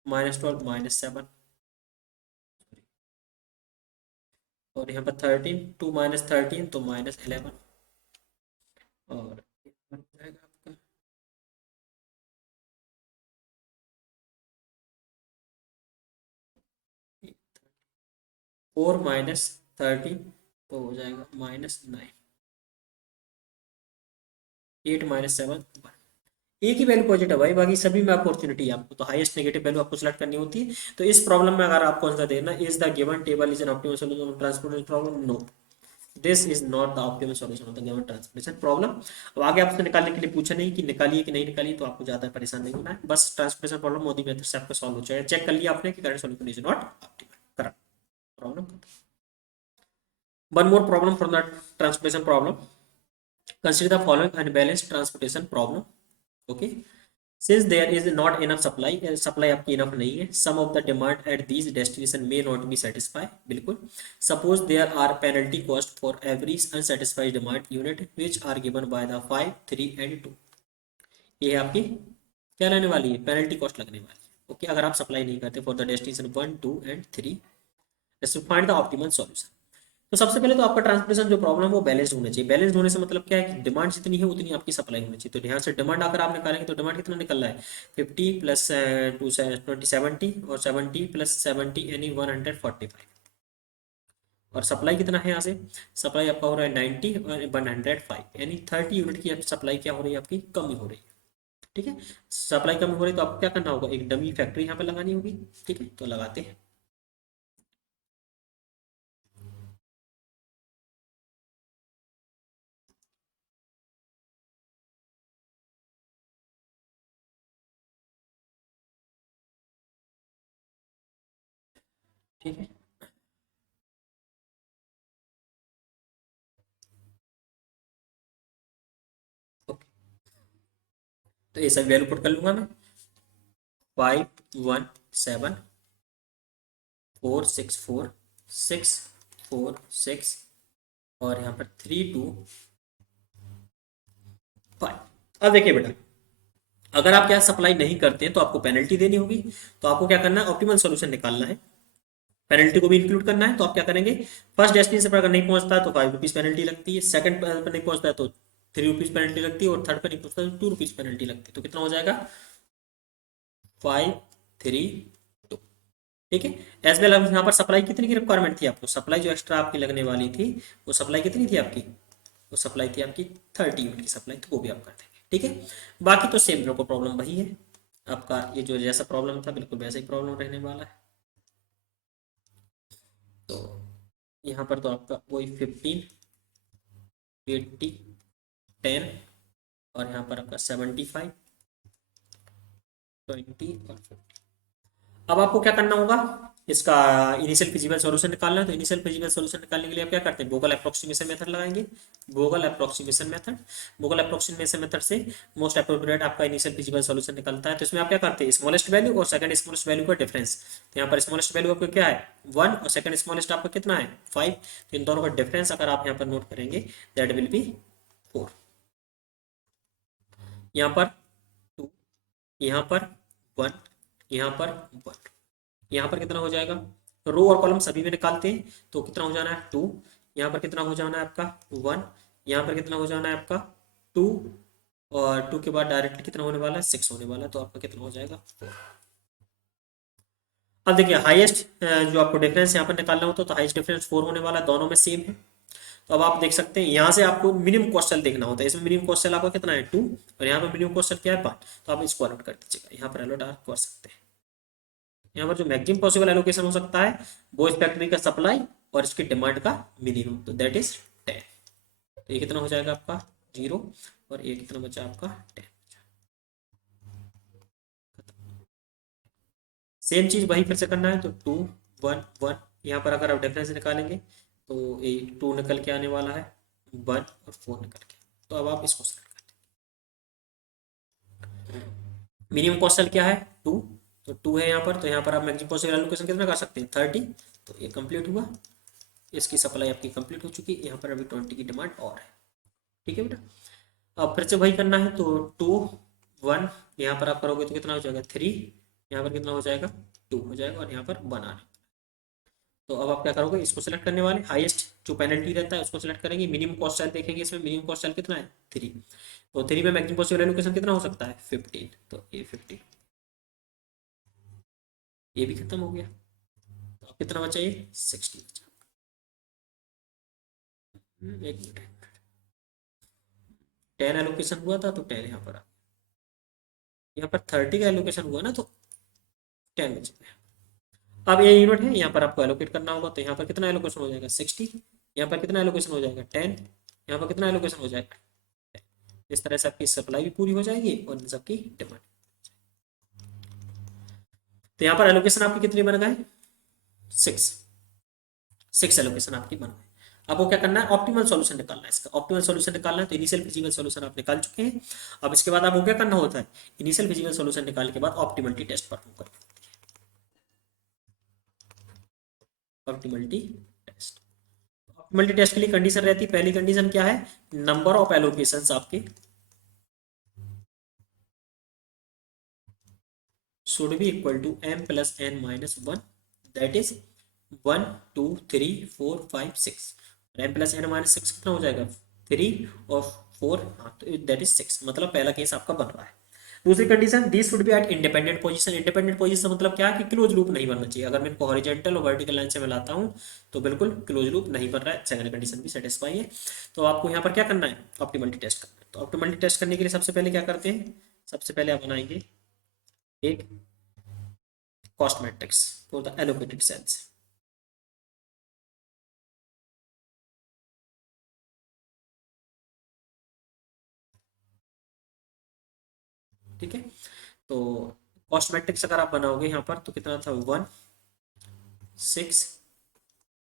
-12 -7, और यहाँ पर 13 2 -13 तो -11, और यहाँ पर हो जाएगा आपका 4 -13 तो हो जाएगा -9, 8 -7 एक ही वैल्यू पॉजिटिव भाई, बाकी सभी में अपॉर्चुनिटी है आपको, तो हाईएस्ट नेगेटिव वैल्यू आपको सिलेक्ट करनी होती है। तो इस प्रॉब्लम में अगर आपको आंसर देना is the given table is an optimal solution of transportation problem, no, this is not the optimal solution of the given transportation problem. अब आगे आपसे निकालने के लिए पूछा नहीं कि निकालिए कि नहीं निकालिए, तो आपको ज्यादा परेशान नहीं होना है, बस ट्रांसपोर्टेशन प्रॉब्लम मोदी मेथड से आपका सॉल्व हो जाएगा, चेक कर लिया आपने कि current solution is not optimal, correct problem. One more problem from the transportation problem, consider the following unbalanced transportation problem, okay, since there is not enough supply, supply आपकी enough नहीं है, some of the demand at these destination may not be satisfied, बिल्कुल, suppose there are penalty cost for every unsatisfied demand unit which are given by the 5 3 and 2, ये है आपकी क्या रहने वाली है, पेनल्टी कॉस्ट लगने वाली है। ओके, अगर आप सप्लाई नहीं करते for the destination 1 2 and 3, find the optimal solution. तो सबसे पहले तो आपका ट्रांसपोर्टेशन जो प्रॉब्लम है वो बैलेंस्ड होना चाहिए, बैलेंस्ड होने से मतलब क्या है कि डिमांड जितनी है उतनी आपकी सप्लाई होनी चाहिए, तो यहाँ से डिमांड अगर आप निकालेंगे तो डिमांड कितना निकल रहा है, 50 + 2 20 70, और 70 + 70 यानी 145, और सप्लाई कितना है यहाँ से, सप्लाई आपका हो रहा है 90 और 105, यानी 30 यूनिट की सप्लाई क्या हो रही है आपकी, कमी हो रही है। ठीक है, सप्लाई कमी हो रही है तो आपको क्या करना होगा, एक डमी फैक्ट्री यहाँ पे लगानी होगी। ठीक है, तो लगाते हैं। ठीक है। ओके, तो ये सब वैल्यू पुट कर लूंगा मैं। 517 464 646 और यहाँ पर 325। अब देखिए बेटा, अगर आप क्या सप्लाई नहीं करते हैं तो आपको पेनल्टी देनी होगी। तो आपको क्या करना है, ऑप्टिमल सॉल्यूशन निकालना है, पेनल्टी को भी इंक्लूड करना है। तो आप क्या करेंगे, फर्स्ट डेस्टिनेशन पर अगर नहीं पहुंचता है तो 5 रुपीज पेनल्टी लगती है, सेकंड पर नहीं पहुंचता है तो 3 रुपीज पेनल्टी लगती है, और थर्ड पर नहीं पहुंचता है तो 2 रुपीज पेनल्टी लगती है। तो कितना हो जाएगा, 532। ठीक है। एज वेल अब यहाँ पर सप्लाई कितनी की रिक्वायरमेंट थी आपको, सप्लाई जो एक्स्ट्रा आपकी लगने वाली थी, वो सप्लाई कितनी थी आपकी, वो सप्लाई थी आपकी 30 यूनिट की सप्लाई, तो वो भी आप कर देंगे। ठीक है। बाकी तो सेम मेरे को प्रॉब्लम वही है, आपका ये जो जैसा प्रॉब्लम था बिल्कुल वैसा ही प्रॉब्लम रहने वाला है। तो यहाँ पर तो आपका वही 15 80 10 और यहाँ पर आपका 75 20 और 50। अब आपको क्या करना होगा, इसका इनिशियल फिजिबल सॉल्यूशन निकालना है। तो इनिशियल फिजिबल सॉल्यूशन निकालने के लिए आप क्या करते हैं, बोगल अप्रोक्सीमेशन मेथड लगाएंगे। Bogle approximation method, Bogle approximation method से मोस्ट अप्रोप्रिएट आपका इनिशियल फिजिबल सॉल्यूशन निकलता है। तो इसमें आप क्या करते हैं, स्मॉलेस्ट वैल्यू और सेकंड स्मॉलेस्ट वैल्यू का डिफरेंस। तो यहाँ पर स्मॉलेस्ट वैल्यू आपका क्या है 1 और सेकंड स्मॉलेस्ट आपका कितना है 5। तो इन दोनों का डिफरेंस अगर आप यहाँ पर नोट करेंगे दैट विल बी 4। यहाँ पर 2, यहाँ पर 1, यहाँ पर 1, यहाँ पर कितना हो जाएगा, रो और कॉलम सभी में निकालते हैं तो कितना हो जाना है 2। यहाँ पर कितना हो जाना है आपका 1, यहाँ पर कितना हो जाना है आपका 2, और 2 के बाद डायरेक्टली कितना होने वाला है 6 होने वाला है। तो आपका कितना हो जाएगा 4। अब देखिए हाईएस्ट जो आपको डिफरेंस यहाँ पर निकालना होता तो हाईएस्ट डिफरेंस 4 होने वाला है, दोनों में सेम है। तो अब आप देख सकते हैं यहाँ से आपको मिनिमम क्वेश्चन देखना होता है, इसमें मिनिमम क्वेश्चन आपका कितना है 2 और यहाँ पर मिनिमम क्वेश्चन क्या है 5। तो आप इसको अलॉट कर दीजिएगा, यहाँ पर अलॉट आप कर सकते हैं। यहाँ पर जो मैक्सिमम पॉसिबल एलोकेशन हो सकता है वो इस फैक्ट्री का सप्लाई और इसकी डिमांड का मिनिमम, तो दैट इज 10। तो ये कितना हो जाएगा आपका 0 और ये कितना बचा आपका 10। सेम चीज वही फिर से करना है, तो 2 1 1, यहाँ पर अगर आप डिफरेंस निकालेंगे तो ये 2 निकल के आने वाला है 1 और 4 निकल के। तो अब आप इसको सेलेक्ट करें, मिनिमम कॉस्ट क्या है 2, तो 2 है यहाँ पर। तो यहाँ पर आप मैक्सिमम पॉसिबल एलोकेशन कितना कर सकते हैं 30। तो ये कंप्लीट हुआ, इसकी सप्लाई आपकी कंप्लीट हो चुकी है, यहाँ पर अभी 20 की डिमांड और है। ठीक है बेटा। अब फिर से वही करना है, तो 2 1 यहाँ पर आप करोगे तो कितना हो जाएगा 3, यहाँ पर कितना हो जाएगा 2 हो जाएगा और यहाँ पर 1 आना। तो अब आप क्या करोगे, इसको सेलेक्ट करने वाले हाईएस्ट जो पेनल्टी रहता है उसको सेलेक्ट करेंगे, मिनिमम कॉस्ट सेल देखेंगे, इसमें मिनिमम कॉस्ट सेल कितना है 3। तो 3 में मैक्सिमम पॉसिबल एलोकेशन कितना हो सकता है 15। तो ये 15, ये भी खत्म हो गया। तो अब कितना बचा ये 60 बचा। एक मिनट, 10 एलोकेशन हुआ था तो 10 यहाँ पर यहाँ पर 30 का एलोकेशन हुआ ना, तो 10 बच गया। अब ये यूनिट है, यहाँ पर आपको एलोकेट करना होगा। तो यहाँ पर कितना एलोकेशन हो जाएगा 60, यहाँ पर कितना एलोकेशन हो जाएगा 10, यहाँ पर कितना एलोकेशन हो जाएगा 10। इस तरह से आपकी सप्लाई भी पूरी हो जाएगी और इन सबकी डिमांड। तो यहाँ पर एलोकेशन आपकी कितनी बन गए 6, 6 एलोकेशन आपकी बन गए। अब वो क्या करना है, ऑप्टिमल सॉल्यूशन निकालना है, इसका ऑप्टिमल सॉल्यूशन निकालना है। तो इनिशियल फिजिबल सॉल्यूशन आप निकाल चुके हैं। अब इसके बाद आपको क्या करना होता है, इनिशियल फिजिबल सॉल्यूशन निकालने के बाद ऑप्टिमलिटी टेस्ट परफॉर्म करना। ऑप्टिमलिटी टेस्ट, ऑप्टिमलिटी टेस्ट के लिए कंडीशन रहती है, पहली कंडीशन क्या है, नंबर ऑफ एलोकेशंस आपके should be equal to m plus n minus 1, that is 1 2 3 4 5 6। m plus n minus 6 कितना हो जाएगा 3 और 4, हाँ तो दैट इज 6, मतलब पहला केस आपका बन रहा है। दूसरी condition, this should be at independent position. Independent position मतलब क्या है कि क्लोज लूप नहीं बनना चाहिए। अगर मैं इनको हॉरिजॉन्टल और वर्टिकल लाइन से मिलाता हूँ तो बिल्कुल क्लोज लूप नहीं बन रहा है। सेकंड कंडीशन भी सेटिस्फाई है। तो आपको यहाँ पर क्या करना है, ऑप्टिमलिटी टेस्ट करना है। तो ऑप्टिमलिटी टेस्ट करने के लिए सबसे पहले क्या करते हैं, सबसे पहले आप बनाएंगे एक cost matrix for the allocated cells। ठीक है। तो कॉस्ट मैट्रिक्स अगर आप बनाओगे यहाँ पर तो कितना था 1 6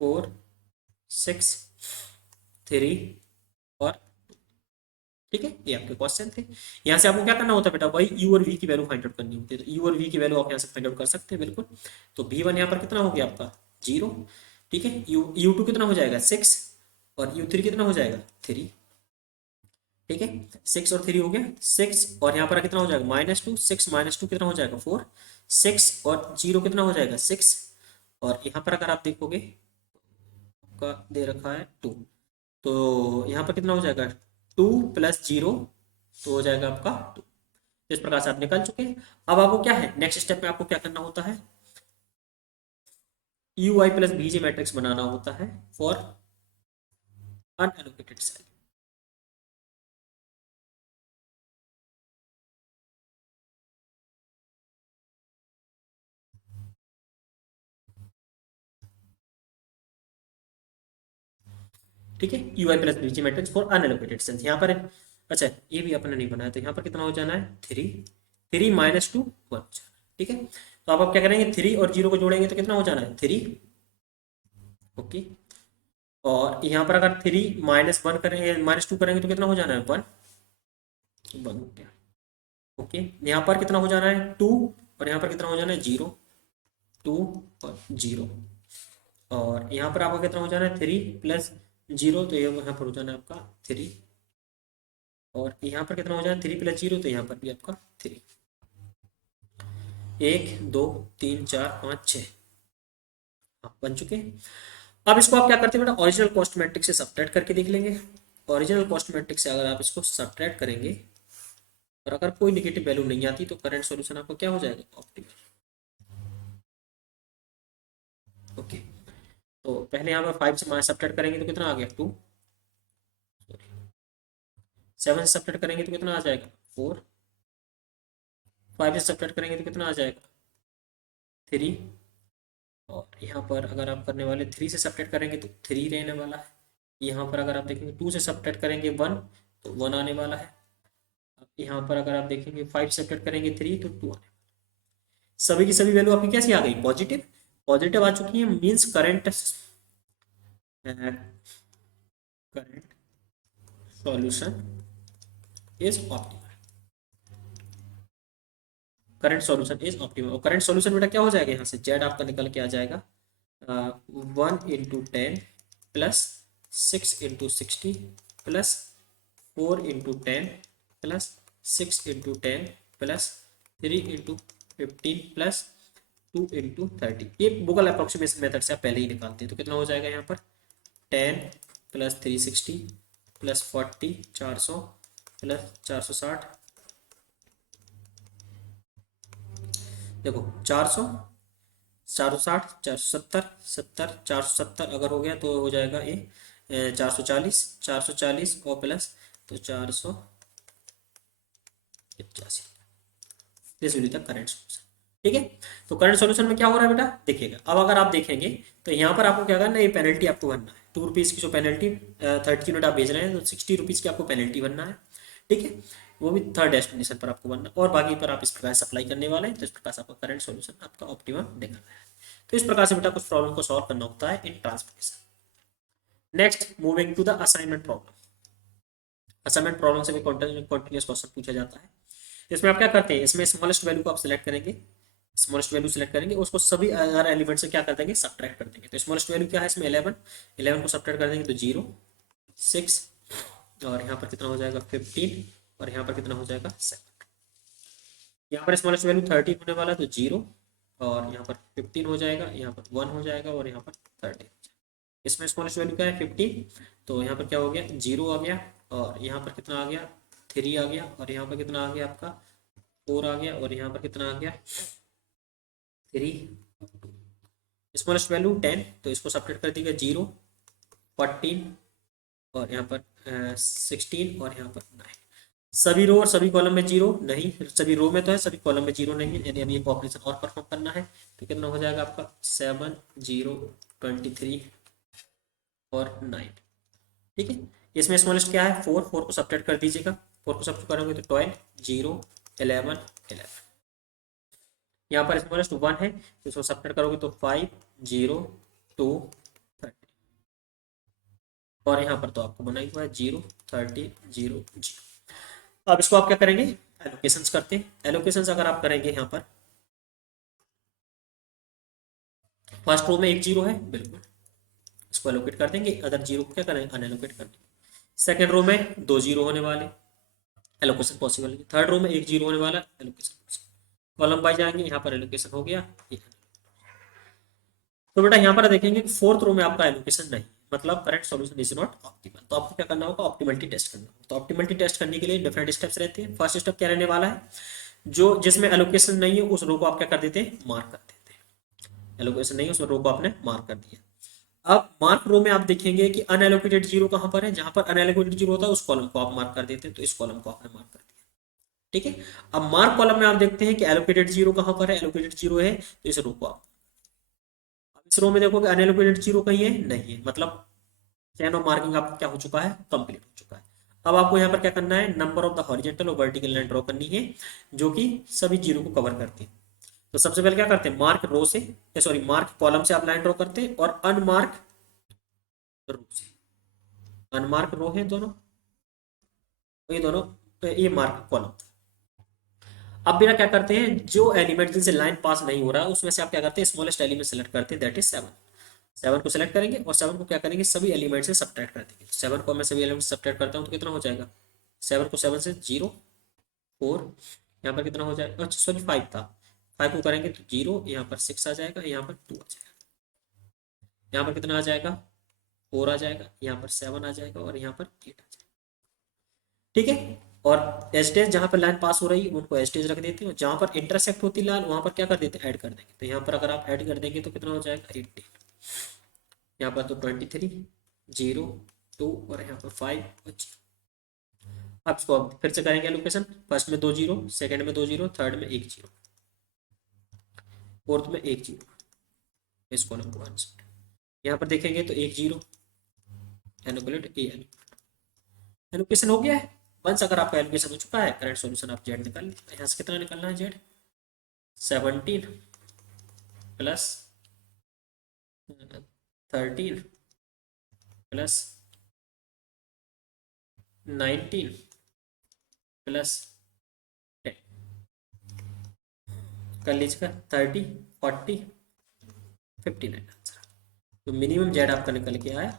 4 6 3 और ठीक है, ये आपके क्वेश्चन थे। यहाँ से आपको क्या करना होता है बेटा, वही यू और वी की वैल्यू फाइंड आउट करनी होती है। तो यू और वी की वैल्यू आप यहाँ से फाइंड आउट कर सकते हैं बिल्कुल। तो V1 यहाँ पर कितना हो गया आपका 0, ठीक है। U2 कितना हो जाएगा 6 और U3 कितना हो जाएगा 3, ठीक है। 6 और 3 हो गया 6 और यहाँ पर कितना हो जाएगा -2, 6 -2 कितना हो जाएगा 4, 6 और 0 कितना हो जाएगा 6 और यहाँ पर अगर आप देखोगे आपका दे रखा है 2, तो यहाँ पर कितना हो जाएगा 2 + 0 तो हो जाएगा आपका 2। इस प्रकार से आप निकाल चुके हैं। अब आपको क्या है नेक्स्ट स्टेप में आपको क्या करना होता है, UI + BJ मैट्रिक्स बनाना होता है फॉर अनएलोकेटेड सेल। ठीक है, UI + BJ matrix for unallocated cells. यहाँ पर अच्छा ये भी अपने नहीं बनाया, तो यहाँ पर कितना हो जाना है 3 3 -2 1, ठीक है। तो अब आप क्या करेंगे 3 और 0 को जोड़ेंगे तो कितना हो जाना है 3, ओके। और यहाँ पर अगर 3 -1 करेंगे -2 करेंगे तो कितना हो जाना है 1 1 हो गया, ओके। यहाँ पर कितना हो जाना है 2 और यहाँ पर कितना हो जाना है 0 2 और 0 और यहाँ पर आपका कितना हो जाना है 3 + 0 तो ये यहाँ पर हो जाना है आपका 3 और यहाँ पर कितना हो जाना है 3 + 0 तो यहाँ पर भी आपका 3, 1 2 3 4 5 6 बन चुके हैं। अब इसको आप क्या करते हैं बेटा, ओरिजिनल कॉस्ट मैट्रिक्स से सब्ट्रैक्ट करके देख लेंगे। ओरिजिनल कॉस्ट मैट्रिक्स से अगर आप इसको सब्ट्रैक्ट करेंगे और अगर कोई निगेटिव वैल्यू नहीं आती तो करंट सॉल्यूशन आपको क्या हो जाएगा ऑप्टिमल, ओके। तो पहले यहाँ पर 5 से सब्ट्रैक्ट करेंगे तो कितना आ गया 2, 7 से सब्ट्रैक्ट करेंगे तो कितना आ जाएगा 4, 5 से सब्ट्रैक्ट करेंगे तो कितना आ जाएगा 3 और यहाँ पर अगर आप करने वाले 3 से सब्ट्रैक्ट करेंगे तो 3 रहने वाला है। यहाँ पर अगर आप देखेंगे 2 से सब्ट्रैक्ट करेंगे 1 तो 1 आने वाला है। अब यहाँ पर अगर आप देखेंगे 5 से सब्ट्रैक्ट करेंगे 3 तो 2 आने, सभी की सभी वैल्यू आपकी कैसी आ गई पॉजिटिव, पॉजिटिव आ चुकी है, means current current solution is optimal, current solution is optimal. और करंट सॉल्यूशन बेटा क्या हो जाएगा, यहाँ से जेड आपका निकल के आ जाएगा 1 × 10 + 6 × 60 + 4 × 10 + 6 × 10 + 3 × 15 + 2 × 30। ये गूगल अप्रोक्सीमेशन मेथड से आप पहले ही निकालते हैं तो कितना हो जाएगा यहाँ पर 10 + 360 + 40 400 + 460, देखो 400 460 470 70 470 अगर हो गया तो हो जाएगा ये 440 440 और प्लस तो 485, this will be the current solution, ठीक है। तो करंट सॉल्यूशन में क्या हो रहा है बेटा देखिएगा, अब अगर आप देखेंगे तो यहाँ पर आपको क्या करना है, ये पेनल्टी आपको भरना है 2 रुपीज़ की जो पेनल्टी 30 यूनिट आप बेच रहे हैं तो 60 रुपीज़ की आपको पेनल्टी भरना है, ठीक है। वो भी थर्ड डेस्टिनेशन पर आपको बनना और बाकी पर आप इस प्रकार सप्लाई करने वाले हैं, तो इस प्रकार से आपका करंट सॉल्यूशन आपका ऑप्टिमम निकलना है। तो इस प्रकार से बेटा कुछ प्रॉब्लम को सॉल्व करना होता है in transformation. Next moving to the assignment problem. Assignment problem से भी कंटिन्यूस क्वेश्चन पूछा जाता है। इसमें आप क्या करते हैं, इसमें स्मॉलेस्ट वैल्यू को आप सिलेक्ट करेंगे, स्मॉलेस्ट वैल्यू सिलेक्ट करेंगे, उसको सभी अदर एलिमेंट से क्या कर देंगे सब्ट्रैक्ट कर देंगे। तो स्मॉलेस्ट वैल्यू क्या है इसमें 11, 11 को सब्ट्रैक्ट कर देंगे तो 0 6 और यहाँ पर कितना हो जाएगा 15 और यहाँ पर कितना हो जाएगा 7। यहाँ पर स्मॉलेस्ट वैल्यू 13 होने वाला है तो 0 और यहाँ पर 15 हो जाएगा, यहाँ पर 1 हो जाएगा और यहाँ पर 13। इसमें स्मॉलेस्ट वैल्यू क्या है 15, तो यहाँ पर क्या हो गया 0 आ गया और यहाँ पर कितना आ गया 3 आ गया और यहाँ पर कितना आ गया आपका 4 आ गया और यहाँ पर कितना आ गया 3। स्मॉलेस्ट वैल्यू 10 तो इसको सब्ट्रैक्ट कर दीजिए 0 14 और यहाँ पर 16 और यहाँ पर 9। सभी रो और सभी कॉलम में 0 नहीं, सभी रो में तो है, सभी कॉलम में 0 नहीं है, यानी अभी एक ऑपरेशन और परफॉर्म करना है। तो कितना हो जाएगा आपका 7 0 23 और 9, ठीक है। इसमें स्मॉलेस्ट क्या है 4, 4 को सब्ट्रैक्ट कर दीजिएगा, 4 को सब्ट्रैक्ट करोगे तो 12 0 11 11। यहाँ पर स्मॉलेस्ट 1 है, तो इसको सब्ट्रैक्ट करोगे तो 5 0 2 30, और यहाँ पर तो आपको बना ही हुआ है 0 30 0 0। अब इसको आप क्या करेंगे, एलोकेशंस करते हैं। एलोकेशंस अगर आप करेंगे यहाँ पर, फर्स्ट रो में एक जीरो है, बिल्कुल इसको एलोकेट कर देंगे, अदर जीरो को क्या करेंगे, अनएलोकेट कर देंगे। सेकंड रो में दो जीरो होने वाले, एलोकेशन पॉसिबल है। थर्ड रो में एक जीरो होने वाला, एलोकेशन पॉसिबल। कॉलम बाय जाएंगे, यहाँ पर एलोकेशन हो गया ये। तो बेटा यहाँ पर देखेंगे कि फोर्थ रो में आपका एलोकेशन नहीं, मतलब correct solution is not optimal. तो आपको क्या करना होगा, ऑप्टिमलिटी टेस्ट करना होगा। तो ऑप्टिमलिटी टेस्ट करने के लिए डिफरेंट स्टेप्स रहते हैं। फर्स्ट स्टेप क्या रहने वाला है, जो जिसमें एलोकेशन नहीं है उस रो को आप क्या कर देते हैं, मार्क कर देते हैं। एलोकेशन नहीं है उस रो को आपने मार्क कर दिया। अब मार्क रो में आप देखेंगे कि अनएलोकेटेड जीरो कहां पर है, जहां पर अनएलोकेटेड जीरो होता है उस कॉलम को आप मार्क कर देते हैं, तो इस कॉलम को आपने मार्क कर दिया। ठीक है। अब मार्क कॉलम में आप देखते हैं कि एलोकेटेड जीरो कहां पर है, एलोकेटेड जीरो है, तो इस रो को आप, इस रो में देखोगे अनएलोकेटेड जीरो कहीं है, नहीं है, मतलब चैन ऑफ मार्किंग आपका क्या हो चुका है, कंप्लीट हो चुका है। अब आपको यहाँ पर क्या करना है, नंबर ऑफ द हॉरिजेंटल और वर्टिकल लाइन ड्रॉ करनी है जो कि सभी जीरो को कवर करती है। तो सबसे पहले क्या करते हैं, मार्क रो से, सॉरी मार्क कॉलम से आप लाइन ड्रॉ करते हैं, और अनमार्क रो से, अनमार्क रो है दोनों, ये दोनों, ये मार्क कॉलम। अब बिना क्या करते हैं, जो एलिमेंट जिनसे लाइन पास नहीं हो रहा है उसमें से आप क्या करते हैं, स्मॉलेस्ट एलिमेंट सेलेक्ट करते हैं, दैट इज 7। 7 को सेलेक्ट करेंगे और 7 को क्या करेंगे, सभी एलिमेंट से सब्ट्रैक्ट कर देंगे। 7 को मैं सभी एलिमेंट से सब्ट्रैक्ट करता हूँ तो कितना हो जाएगा, 7 को 7 से 0 4, यहाँ पर कितना हो जाएगा, अच्छा सॉरी 5 था, 5 को करेंगे तो 0, यहाँ पर 6 आ जाएगा, यहाँ पर 2 आ जाएगा, यहाँ पर कितना आ जाएगा 4 आ जाएगा, यहाँ पर 7 आ जाएगा, और यहाँ पर 8 आ जाएगा। ठीक है। और एस्टेज जहां पर लाइन पास हो रही है उनको एस्टेज रख देते हैं, जहां पर इंटरसेक्ट होती है लाइन वहां पर क्या कर देते हैं, ऐड कर देंगे। तो यहाँ पर अगर आप ऐड कर देंगे तो कितना हो जाएगा 80, यहाँ पर तो 23 0 2, और यहाँ पर 5 और 0। अब इसको अब फिर से करेंगे लोकेशन, फर्स्ट में 2 जीरो, सेकंड में 2 जीरो, थर्ड में 1 जीरो, फोर्थ में 1 जीरो, इस कॉलम को आंसर। यहाँ पर देखेंगे तो 1 जीरो, एनुकुलेट ए, एलोकेशन हो गया है। वंस अगर आपका एलोकेशन हो चुका है, करंट सॉल्यूशन आप जेड निकाल लें। यहाँ से कितना निकलना है, जेड 17 प्लस 13 प्लस 19 प्लस 10, कर लीजिएगा 30 40 59 आंसर। तो मिनिमम जेड आपका निकल के आया।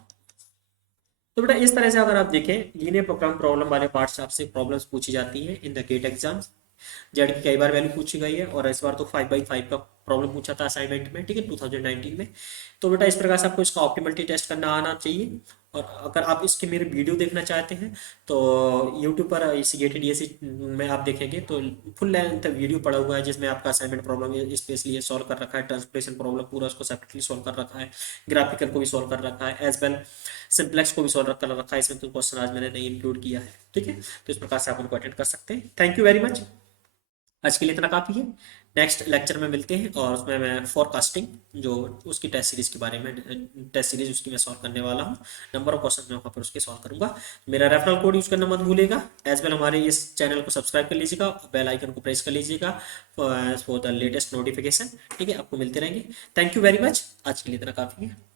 तो बेटा इस तरह से अगर आप देखें, लीनियर प्रोग्राम प्रॉब्लम वाले पार्ट से आपसे प्रॉब्लम्स पूछी जाती है in the GATE exams. Z की कई बार वैल्यू पूछी गई है, और इस बार तो 5/5 का प्रॉब्लम पूछा था असाइनमेंट में, ठीक है, 2019 में। तो बेटा इस प्रकार से आपको इसका ऑप्टिमलिटी टेस्ट करना आना चाहिए। और अगर आप इसके मेरे वीडियो देखना चाहते हैं तो यूट्यूब पर इसी गेटेड डीएससी में आप देखेंगे तो फुल लेंथ वीडियो पड़ा हुआ है, जिसमें आपका असाइनमेंट प्रॉब्लम स्पेशली ये सॉल्व कर रखा है, ट्रांसलेशन प्रॉब्लम पूरा उसको सेपरेटली सॉल्व कर रखा है, ग्राफिकल को भी सॉल्व कर रखा है, एज वेल सिंप्लेक्स को भी सॉल्व कर रखा है। इसमें कोई क्वेश्चन आज मैंने नहीं इंक्लूड किया है, ठीक है। तो इस प्रकार से आप उनको अटेंड कर सकते हैं। थैंक यू वेरी मच, आज के लिए इतना काफ़ी है। नेक्स्ट लेक्चर में मिलते हैं, और उसमें मैं फोरकास्टिंग जो उसकी टेस्ट सीरीज के बारे में, टेस्ट सीरीज उसकी मैं सॉल्व करने वाला हूँ। नंबर ऑफ क्वेश्चन मैं वहाँ पर उसके सॉल्व करूंगा। मेरा रेफरल कोड यूज़ करना मत भूलिएगा। एज वेल हमारे इस चैनल को सब्सक्राइब कर लीजिएगा, बेल आइकन को प्रेस कर लीजिएगा फॉर द लेटेस्ट नोटिफिकेशन, ठीक है, आपको मिलते रहेंगे। थैंक यू वेरी मच, आज के लिए इतना काफ़ी है।